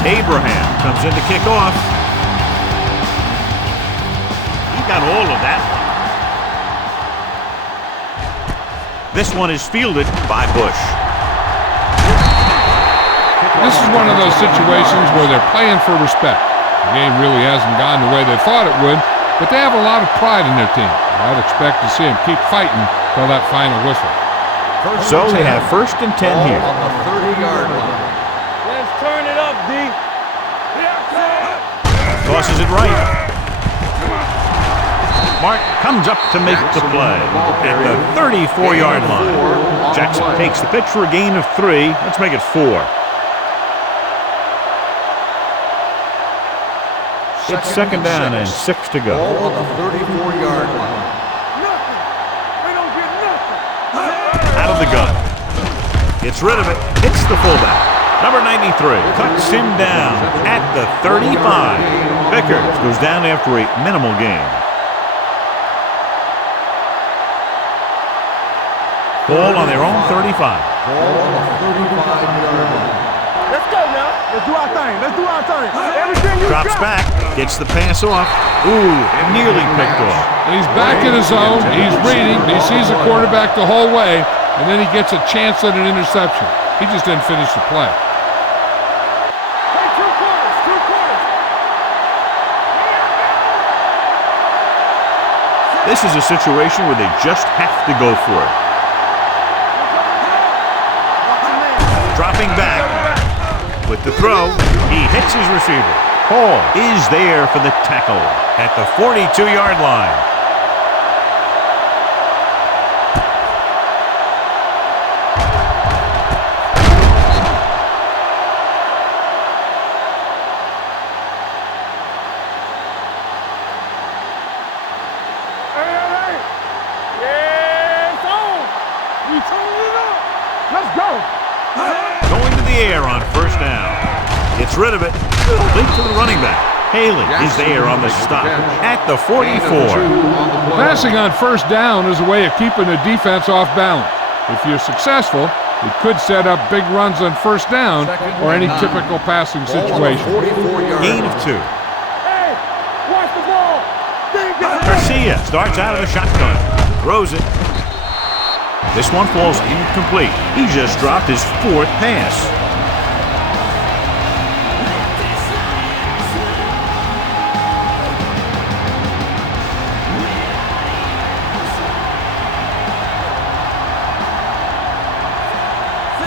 Abraham comes in to kick off. He got all of that. This one is fielded by Bush. This is one of those situations where they're playing for respect. The game really hasn't gone the way they thought it would, but they have a lot of pride in their team. I'd expect to see them keep fighting till that final whistle. So they have first and 10 here. On the 30-yard line. Let's turn it up, D. Tosses it right. Mark comes up to make the play at the 34-yard line. Jackson takes the pitch for a gain of 3. Let's make it 4. It's second down and 6 to go. Ball on the 34-yard line. Nothing! We don't get nothing! Out of the gun. Gets rid of it. Hits the fullback. Number 93 cuts him down at the 35. Vickers goes down after a minimal gain. Ball on their own 35. Ball on the 35-yard line. Let's go now. Let's do our thing. Let's do our thing. Everything you Drops got. back, gets the pass off. Ooh, nearly picked off. And he's back in his zone. He's reading. He sees the quarterback the whole way, and then he gets a chance at an interception. He just didn't finish the play. Hey, two quarters. This is a situation where they just have to go for it. Dropping back with the throw, he hits his receiver. Hall is there for the tackle at the 42-yard line. Hey. Yeah, it's on. We turning it up. Let's go. Going to the air on first down. Gets rid of it. Complete to the running back. Haley is there on the stop at the 44. Passing on first down is a way of keeping the defense off balance. If you're successful, it could set up big runs on first down or any typical passing situation. Gain of 2. Hey, watch the ball. Garcia starts out of the shotgun. Throws it. This one falls incomplete. He just dropped his 4th pass.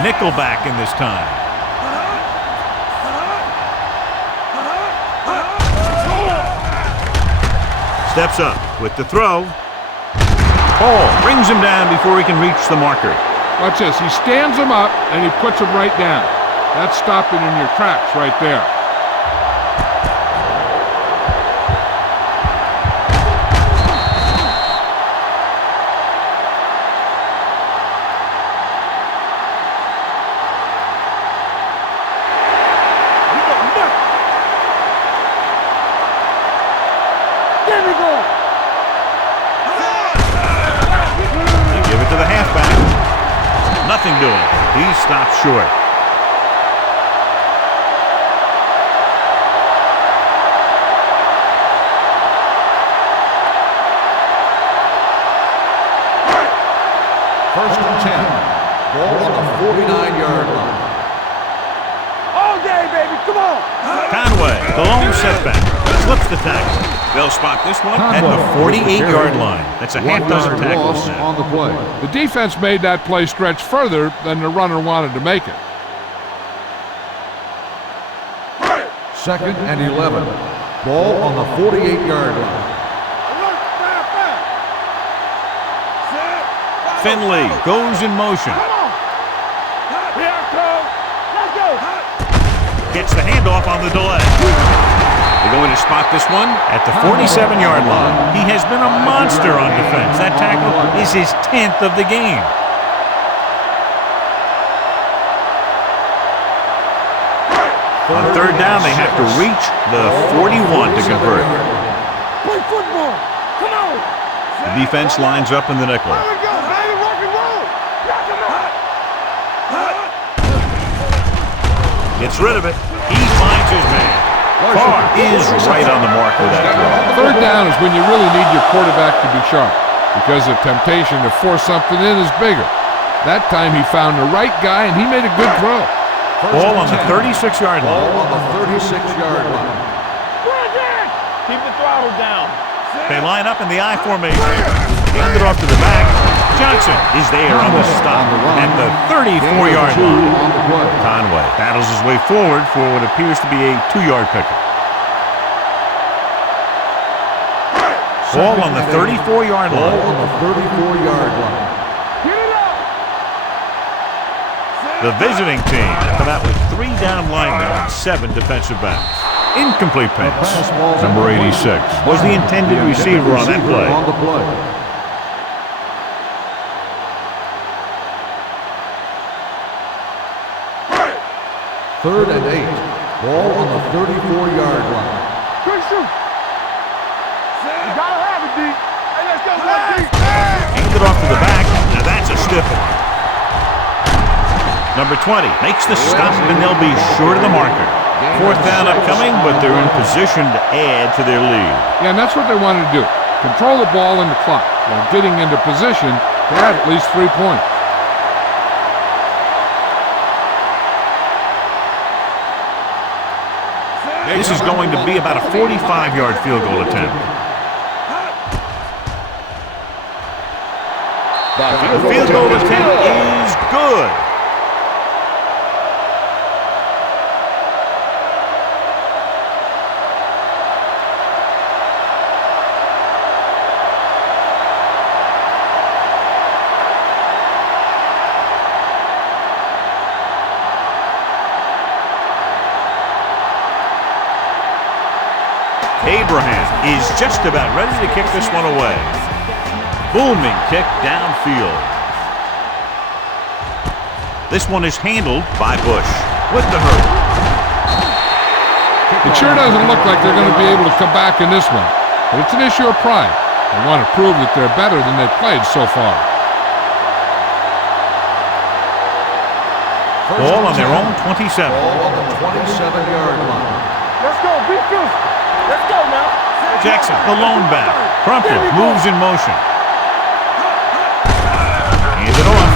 Nickelback in this time. Steps up with the throw. Hall brings him down before he can reach the marker. Watch this. He stands him up and he puts him right down. That's stopping in your tracks right there. Nothing doing. He stopped short. First and 10. Ball on the 49-yard line. All day, baby. Come on. Conway, the lone setback. Slips the tackle. They'll spot this one at the 48-yard line. That's a half dozen tackles now. On the play. The defense made that play stretch further than the runner wanted to make it. Second and 11. Ball on the 48-yard line. Finley goes in motion. Here I come. Let's go. Gets the handoff on the delay. They're going to spot this one at the 47-yard line. He has been a monster on defense. That tackle is his 10th of the game. On third down, they have to reach the 41 to convert. Play football. Come on. The defense lines up in the nickel. There we go, baby. Rock and roll. Knock him out. Gets rid of it. He finds his man. Carr is right on the mark with that throw. Third down is when you really need your quarterback to be sharp because the temptation to force something in is bigger. That time he found the right guy and he made a good throw. Ball on the 36-yard line. Ball on the 36-yard line. Keep the throttle down. They line up in the I formation. Hand it off to the back. Johnson is there on the stop at the 34-yard line. Conway battles his way forward for what appears to be a 2-yard pickup. Ball on the 34-yard line. Ball on the 34-yard line. The visiting team come out with 3 down linemen and 7 defensive backs. Incomplete pass. Number 86 was the intended receiver on that play. Third and 8. Ball on the 34-yard line. Good shoot. You gotta have it, D. Hey, let's go, D. Hand it off to the back. Now that's a stiffened. Number 20 makes the stop, and they'll be short of the marker. Fourth down upcoming, but they're in position to add to their lead. Yeah, and that's what they wanted to do. Control the ball and the clock while getting into position to add at least 3 points. This is going to be about a 45-yard field goal attempt. The field goal attempt is good. Abraham is just about ready to kick this one away. Booming kick downfield. This one is handled by Bush with the hurdle. It sure doesn't look like they're going to be able to come back in this one, but it's an issue of pride. They want to prove that they're better than they've played so far. Ball on their own 27. Ball on the 27-yard line. Let's go, beat this. Let's go now. Jackson, the lone back. Crumpler moves in motion. Hands it off.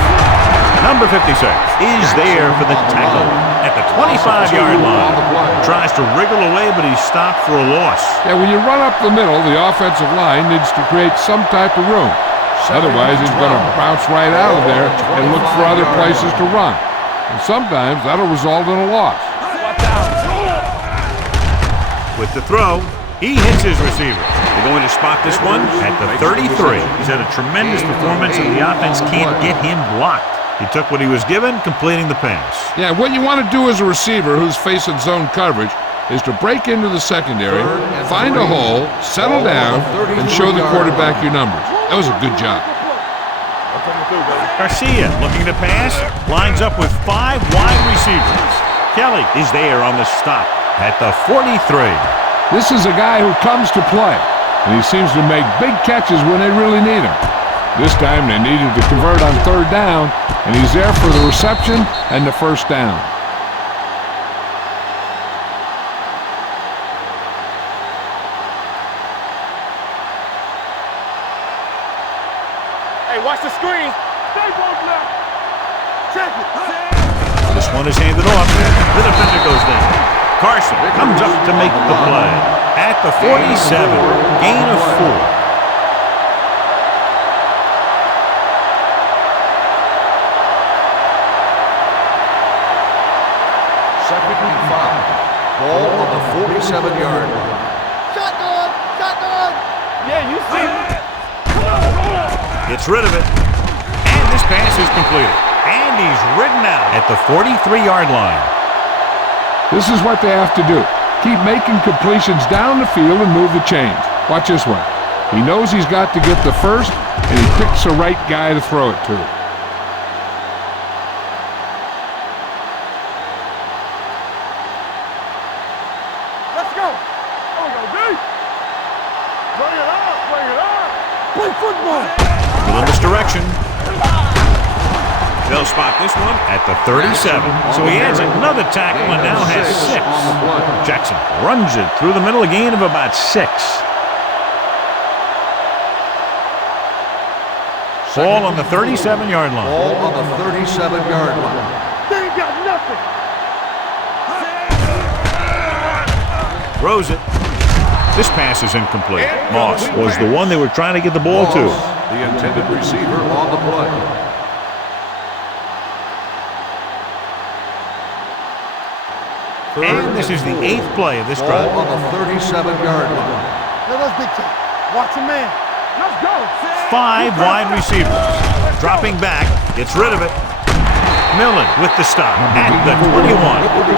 Number 56 is there for the tackle at the 25-yard line. Tries to wriggle away, but he's stopped for a loss. Yeah, when you run up the middle, the offensive line needs to create some type of room. Otherwise, he's going to bounce right out of there and look for other places to run. And sometimes that'll result in a loss. With the throw, he hits his receiver. They're going to spot this one at the 33. He's had a tremendous performance, and the offense can't get him blocked. He took what he was given, completing the pass. Yeah, what you want to do as a receiver who's facing zone coverage is to break into the secondary, find a hole, settle down, and show the quarterback your numbers. That was a good job. Garcia looking to pass, lines up with 5 wide receivers. Kelly is there on the stop at the 43. This is a guy who comes to play, and he seems to make big catches when they really need him. This time they needed to convert on third down, and he's there for the reception and the first down. Hey, watch the screen. Stay both left. Check it. This one is handed off. The defender goes down. Carson comes up to make the play at the 47. Gain of 4. Second and 5. Ball on the 47-yard line. Shotgun. Shotgun. Yeah, you see it. Gets rid of it. And this pass is completed. And he's ridden out at the 43-yard line. This is what they have to do. Keep making completions down the field and move the chains. Watch this one. He knows he's got to get the first, and he picks the right guy to throw it to. Let's go. Oh, go deep. Bring it up. Bring it up. Play football. Little misdirection. They'll spot this one at the 37. So he adds another tackle and now has 6. Jackson runs it through the middle, a gain of about 6. Ball on the 37-yard line. Ball on the 37-yard line. They ain't got nothing. Throws it. This pass is incomplete. Moss was the one they were trying to get the ball to. The intended receiver on the play. And this is the 8th play of this drive. Ball on the 37-yard line. Let us big time. Watch a man. Let's go. 5 wide receivers. Dropping back. Gets rid of it. Millen with the stop at the 21.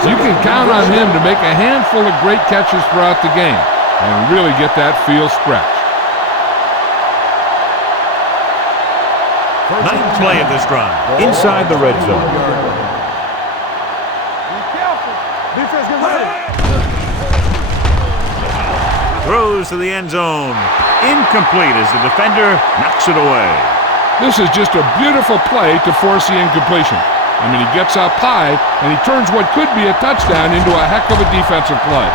You can count on him to make a handful of great catches throughout the game and really get that field stretched. 9th play of this drive. Inside the red zone. Be careful. Defense get ready. Throws to the end zone. Incomplete as the defender knocks it away. This is just a beautiful play to force the incompletion. I mean, he gets up high, and he turns what could be a touchdown into a heck of a defensive play.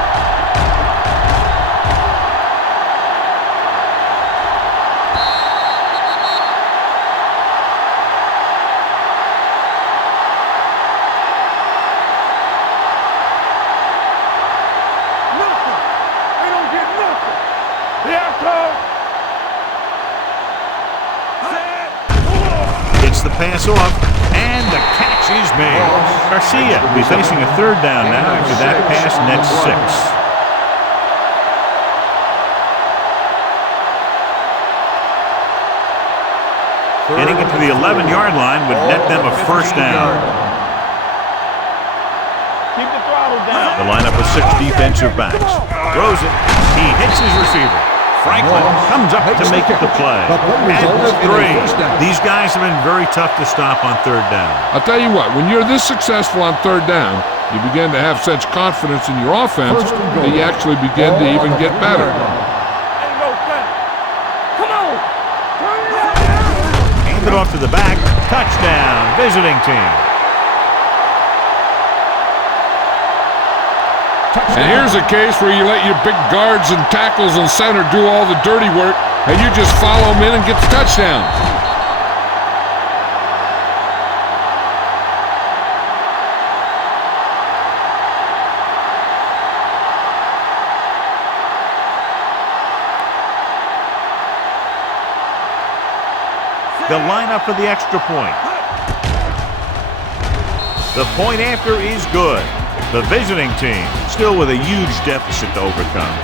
Nothing. They don't get nothing. Yeah, coach. Gets the pass off, and the catch is made. Garcia will be facing a third down now after that pass nets 6. Getting it to the 11-yard line would net them a first down. Keep the throttle down. The lineup with 6 defensive backs. Throws it. He hits his receiver. Franklin comes up to make the play. At the 3. These guys have been very tough to stop on third down. I'll tell you what, when you're this successful on third down, you begin to have such confidence in your offense that you actually begin to even get better. Ain't no thing. Come on. Turn it up. Hand it off to the back. Touchdown, visiting team. And here's a case where you let your big guards and tackles and center do all the dirty work, and you just follow them in and get the touchdown. The lineup for the extra point. The point after is good. The visiting team still with a huge deficit to overcome.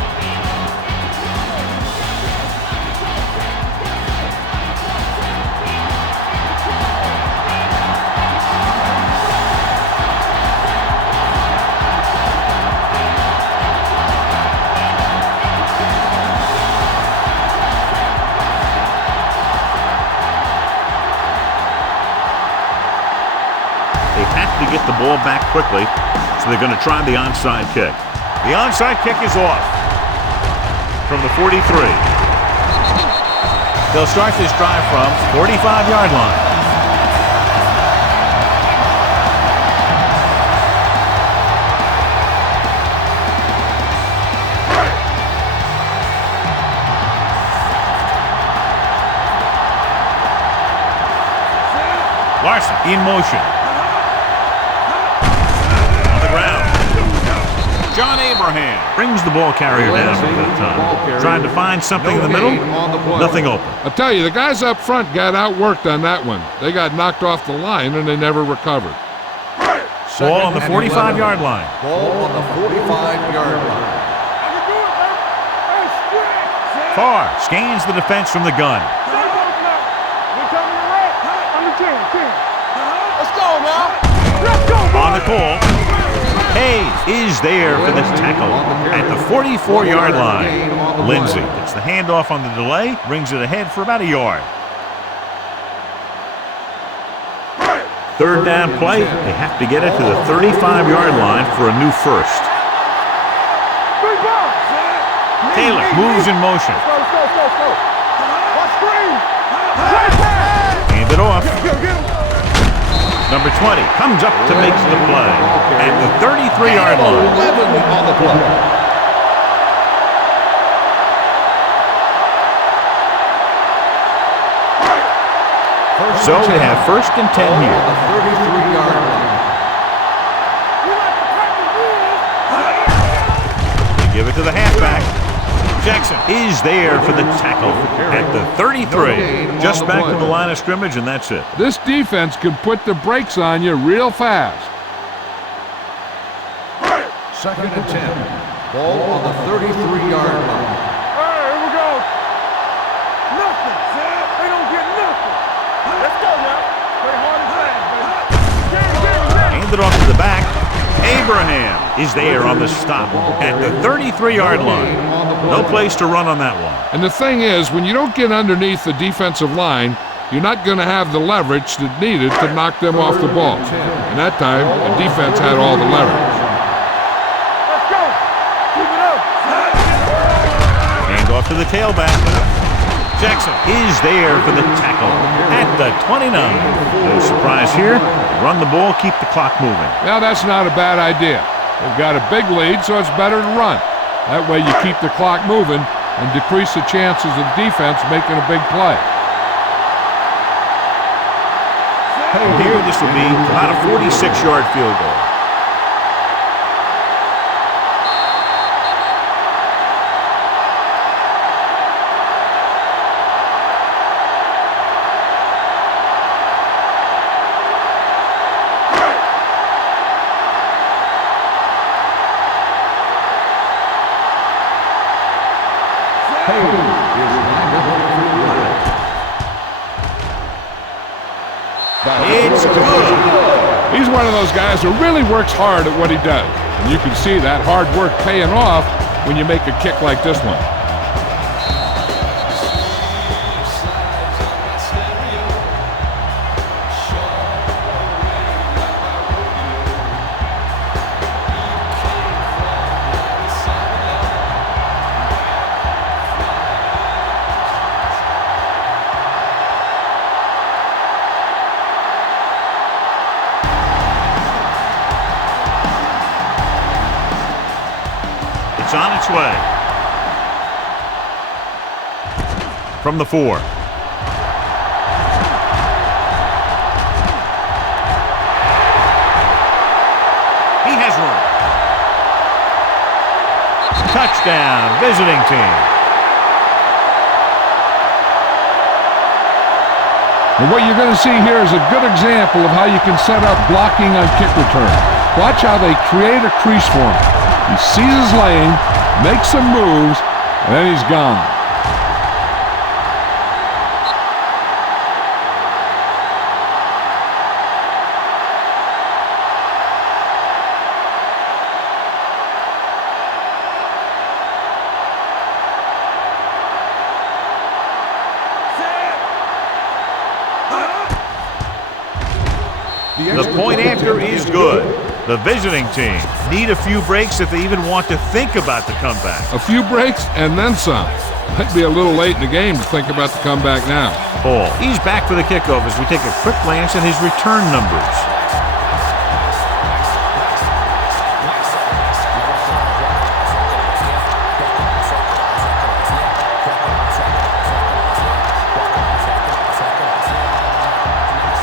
They have to get the ball back quickly, so they're going to try the onside kick. The onside kick is off from the 43. They'll start this drive from 45-yard line. Larson in motion. John Abraham brings the ball carrier down for that time. Trying to find something in the middle. Nothing open. I'll tell you, the guys up front got outworked on that one. They got knocked off the line, and they never recovered. Ball on the 45-yard line. Ball on the 45-yard line. I can do it, man. Hey, straight. Farr scans the defense from the gun. We coming to right. I'm the 10. Let's go now. Let's go, boy. On the call. Hayes is there for the tackle at the 44-yard line. Lindsey gets the handoff on the delay, brings it ahead for about a yard. Third down play, they have to get it to the 35-yard line for a new first. Big ball. Taylor moves in motion. Go. Watch screen. Right pass. Hand it off. Get him. Number 20 comes up to make the play at the 33-yard line. 11 on the play. So they have first and 10 here. On the 33-yard line. We like to practice rules. They give it to the halfback. Jackson is there for the tackle at the 33. Just back to the line of scrimmage, and that's it. This defense can put the brakes on you real fast. Second and 10. Ball on the 33-yard line. All right, here we go. Nothing. They don't get nothing. Let's go now. Play hard and fast, baby. Hand it off to the back. Abraham is there on the stop at the 33-yard line. No place to run on that one. And the thing is, when you don't get underneath the defensive line, you're not going to have the leverage that needed to knock them off the ball. And that time, the defense had all the leverage. Let's go. Keep it up. Hand off to the tailback. Jackson is there for the tackle at the 29. No surprise here. Run the ball, keep the clock moving. Now that's not a bad idea. They've got a big lead, so it's better to run. That way you keep the clock moving and decrease the chances of defense making a big play. Here, this will be about a 46-yard field goal. It's good. He's one of those guys who really works hard at what he does. And you can see that hard work paying off when you make a kick like this one. It's on its way. From the 4. He has room. Touchdown, visiting team. And what you're going to see here is a good example of how you can set up blocking on kick return. Watch how they create a crease for him. He sees his lane, makes some moves, and then he's gone. The point after is good. The visiting team need a few breaks if they even want to think about the comeback. A few breaks and then some. Might be a little late in the game to think about the comeback now. Ball. He's back for the kickoff as we take a quick glance at his return numbers.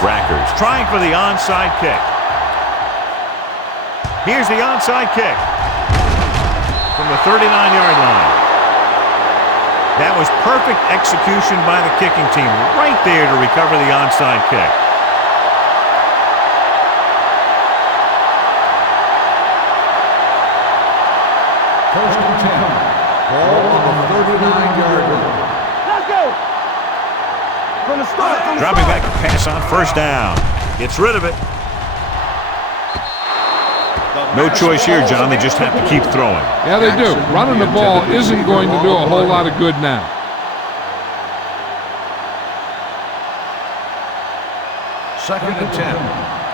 Rackers trying for the onside kick. Here's the onside kick from the 39-yard line. That was perfect execution by the kicking team right there to recover the onside kick. First and 10. Ball on the 39-yard line. Let's go. From the start. Dropping back to pass on first down. Gets rid of it. No choice here, John. They just have to keep throwing. Yeah, they do. Running the ball isn't going to do a whole lot of good now. Second and 10.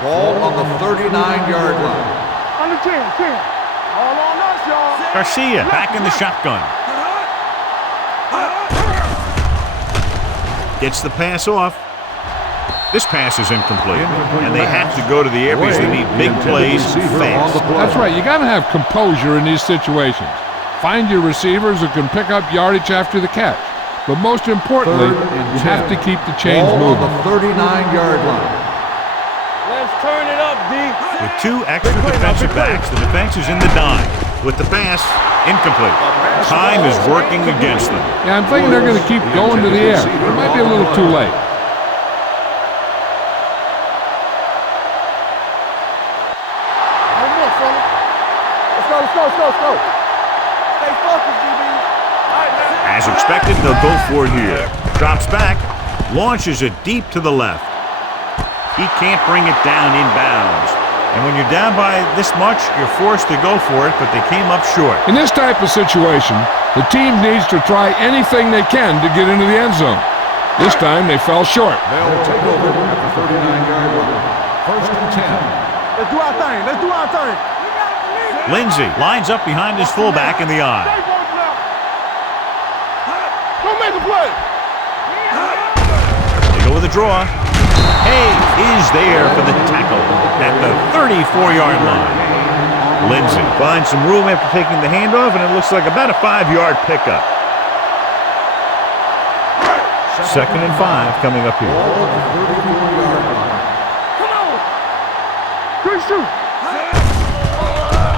Ball on the 39-yard line. Under 10. All on us, y'all. Garcia back in the shotgun. Gets the pass off. This pass is incomplete, and they have to go to the air because they need big plays fast. That's right. You got to have composure in these situations. Find your receivers who can pick up yardage after the catch. But most importantly, you have to keep the chains moving. On the 39-yard line. Let's turn it up, D. With two extra defensive backs, the defense is in the dime. With the pass, incomplete. Time is working against them. Yeah, I'm thinking they're going to keep going to the air. It might be a little too late. Let's go. Stay focused, DB. As expected, they'll go for it here. Drops back, launches it deep to the left. He can't bring it down inbounds. And when you're down by this much, you're forced to go for it, but they came up short. In this type of situation, the team needs to try anything they can to get into the end zone. This time, they fell short. They'll take over at the 39-yard line. First and 10. Let's do our thing. Lindsey lines up behind his fullback in the eye. Go make a play. go with a draw. Hayes is there for the tackle at the 34-yard line. Lindsay finds some room after taking the handoff, and it looks like about a 5-yard pickup. 2nd and 5 coming up here. Come on. Good shoot.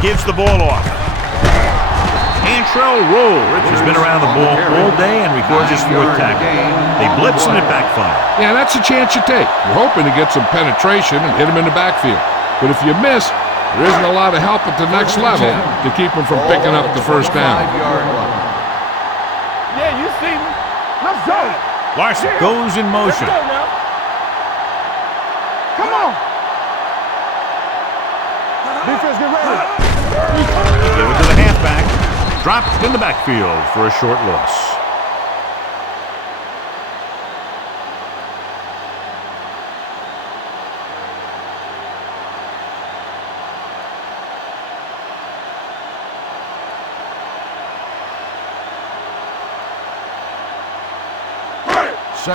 Gives the ball off. Antrell Roll has been around the ball all day and records his 4th tackle. They blitz and it backfires. Yeah, that's a chance you take. You're hoping to get some penetration and hit him in the backfield. But if you miss, there isn't a lot of help at the next level to keep him from picking up the first down. Yeah, you see me. Let's go. Larson goes in motion. Let's go now. Come on. Defense, get ready. Give it to the halfback. Dropped in the backfield for a short loss.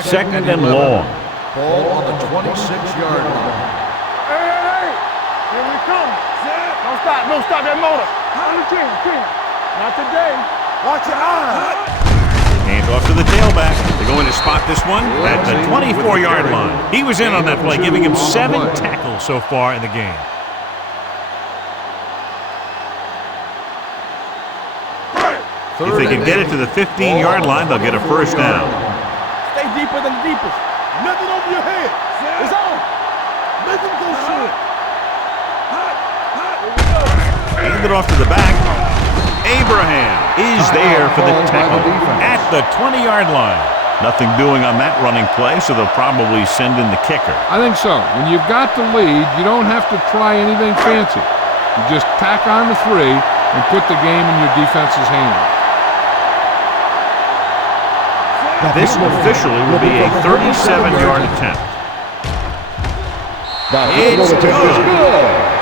Second and long. Ball on the 26-yard line. Hey. Here we come. Don't stop that motor. On the team. Not today. Watch your eyes. Hand off to the tailback. They're going to spot this one at the 24-yard line. He was in on that play, giving him 7 tackles so far in the game. If they can get it to the 15-yard line, they'll get a first down. Stay deeper than the deepest. Nothing over your head. It's on. Make him go short. Hand it off to the back. Abraham is there for the tackle at the 20-yard line. Nothing doing on that running play, so they'll probably send in the kicker. I think so. When you've got the lead, you don't have to try anything fancy. You just tack on the 3 and put the game in your defense's hands. This officially will be a 37-yard attempt. It's good.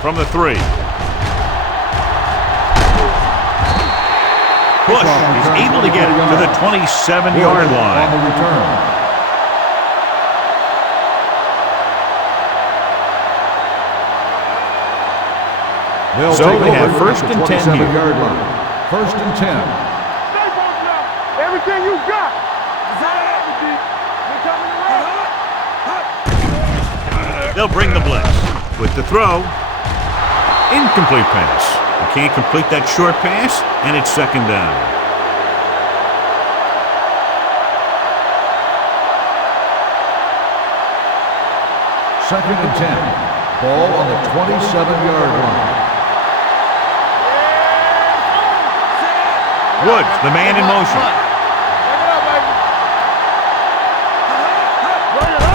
From the 3. Bush is able to get it to the 27-yard line. On the return. So they have 1st and 10 here. 27-yard line. 1st and 10. Stay focused now. Everything you got. They'll bring the blitz. With the throw, incomplete pass. They can't complete that short pass, and it's 2nd down. Second and 10. Ball on the 27-yard line. Woods, the man in motion.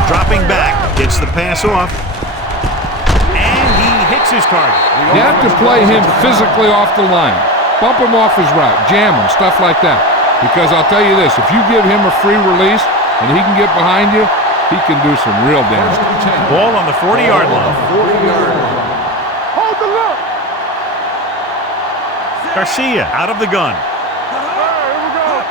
Dropping back, gets the pass off. And he hits his target. You have to play him physically off the line. Bump him off his route, jam him, stuff like that. Because I'll tell you this, if you give him a free release and he can get behind you, he can do some real damage. Ball on the 40-yard line. 40-yard line. Hold the look. Garcia out of the gun. Here we go.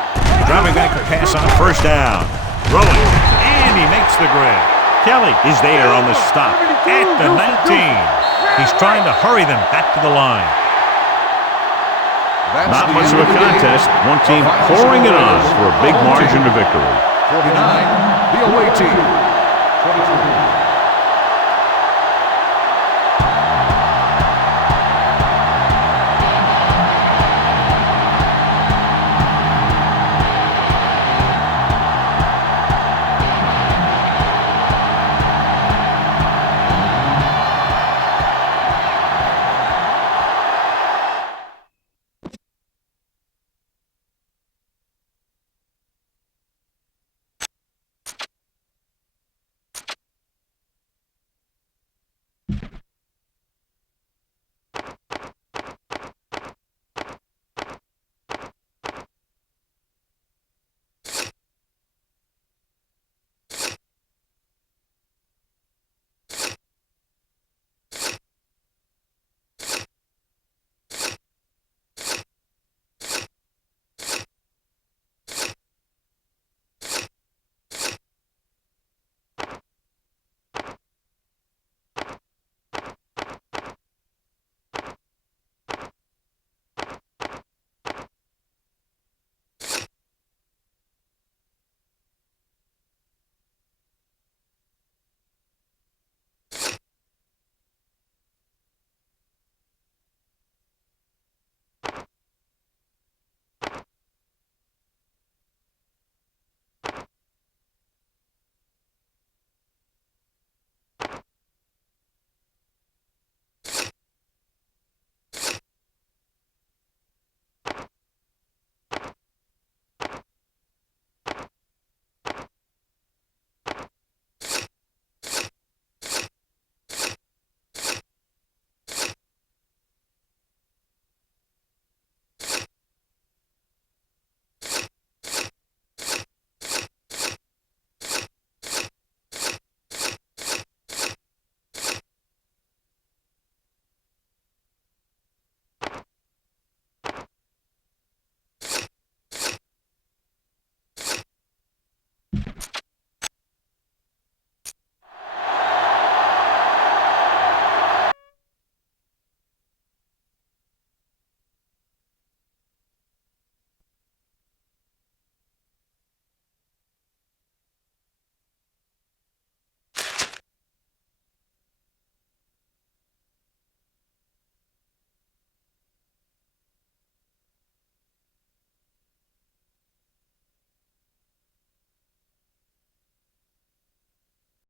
Dropping back to pass on 1st down. Throwing, and he makes the grab. Kelly is there on the stop at the 19. He's trying to hurry them back to the line. Not much of a contest. One team pouring it on for a big margin of victory. 49, the away team. 23.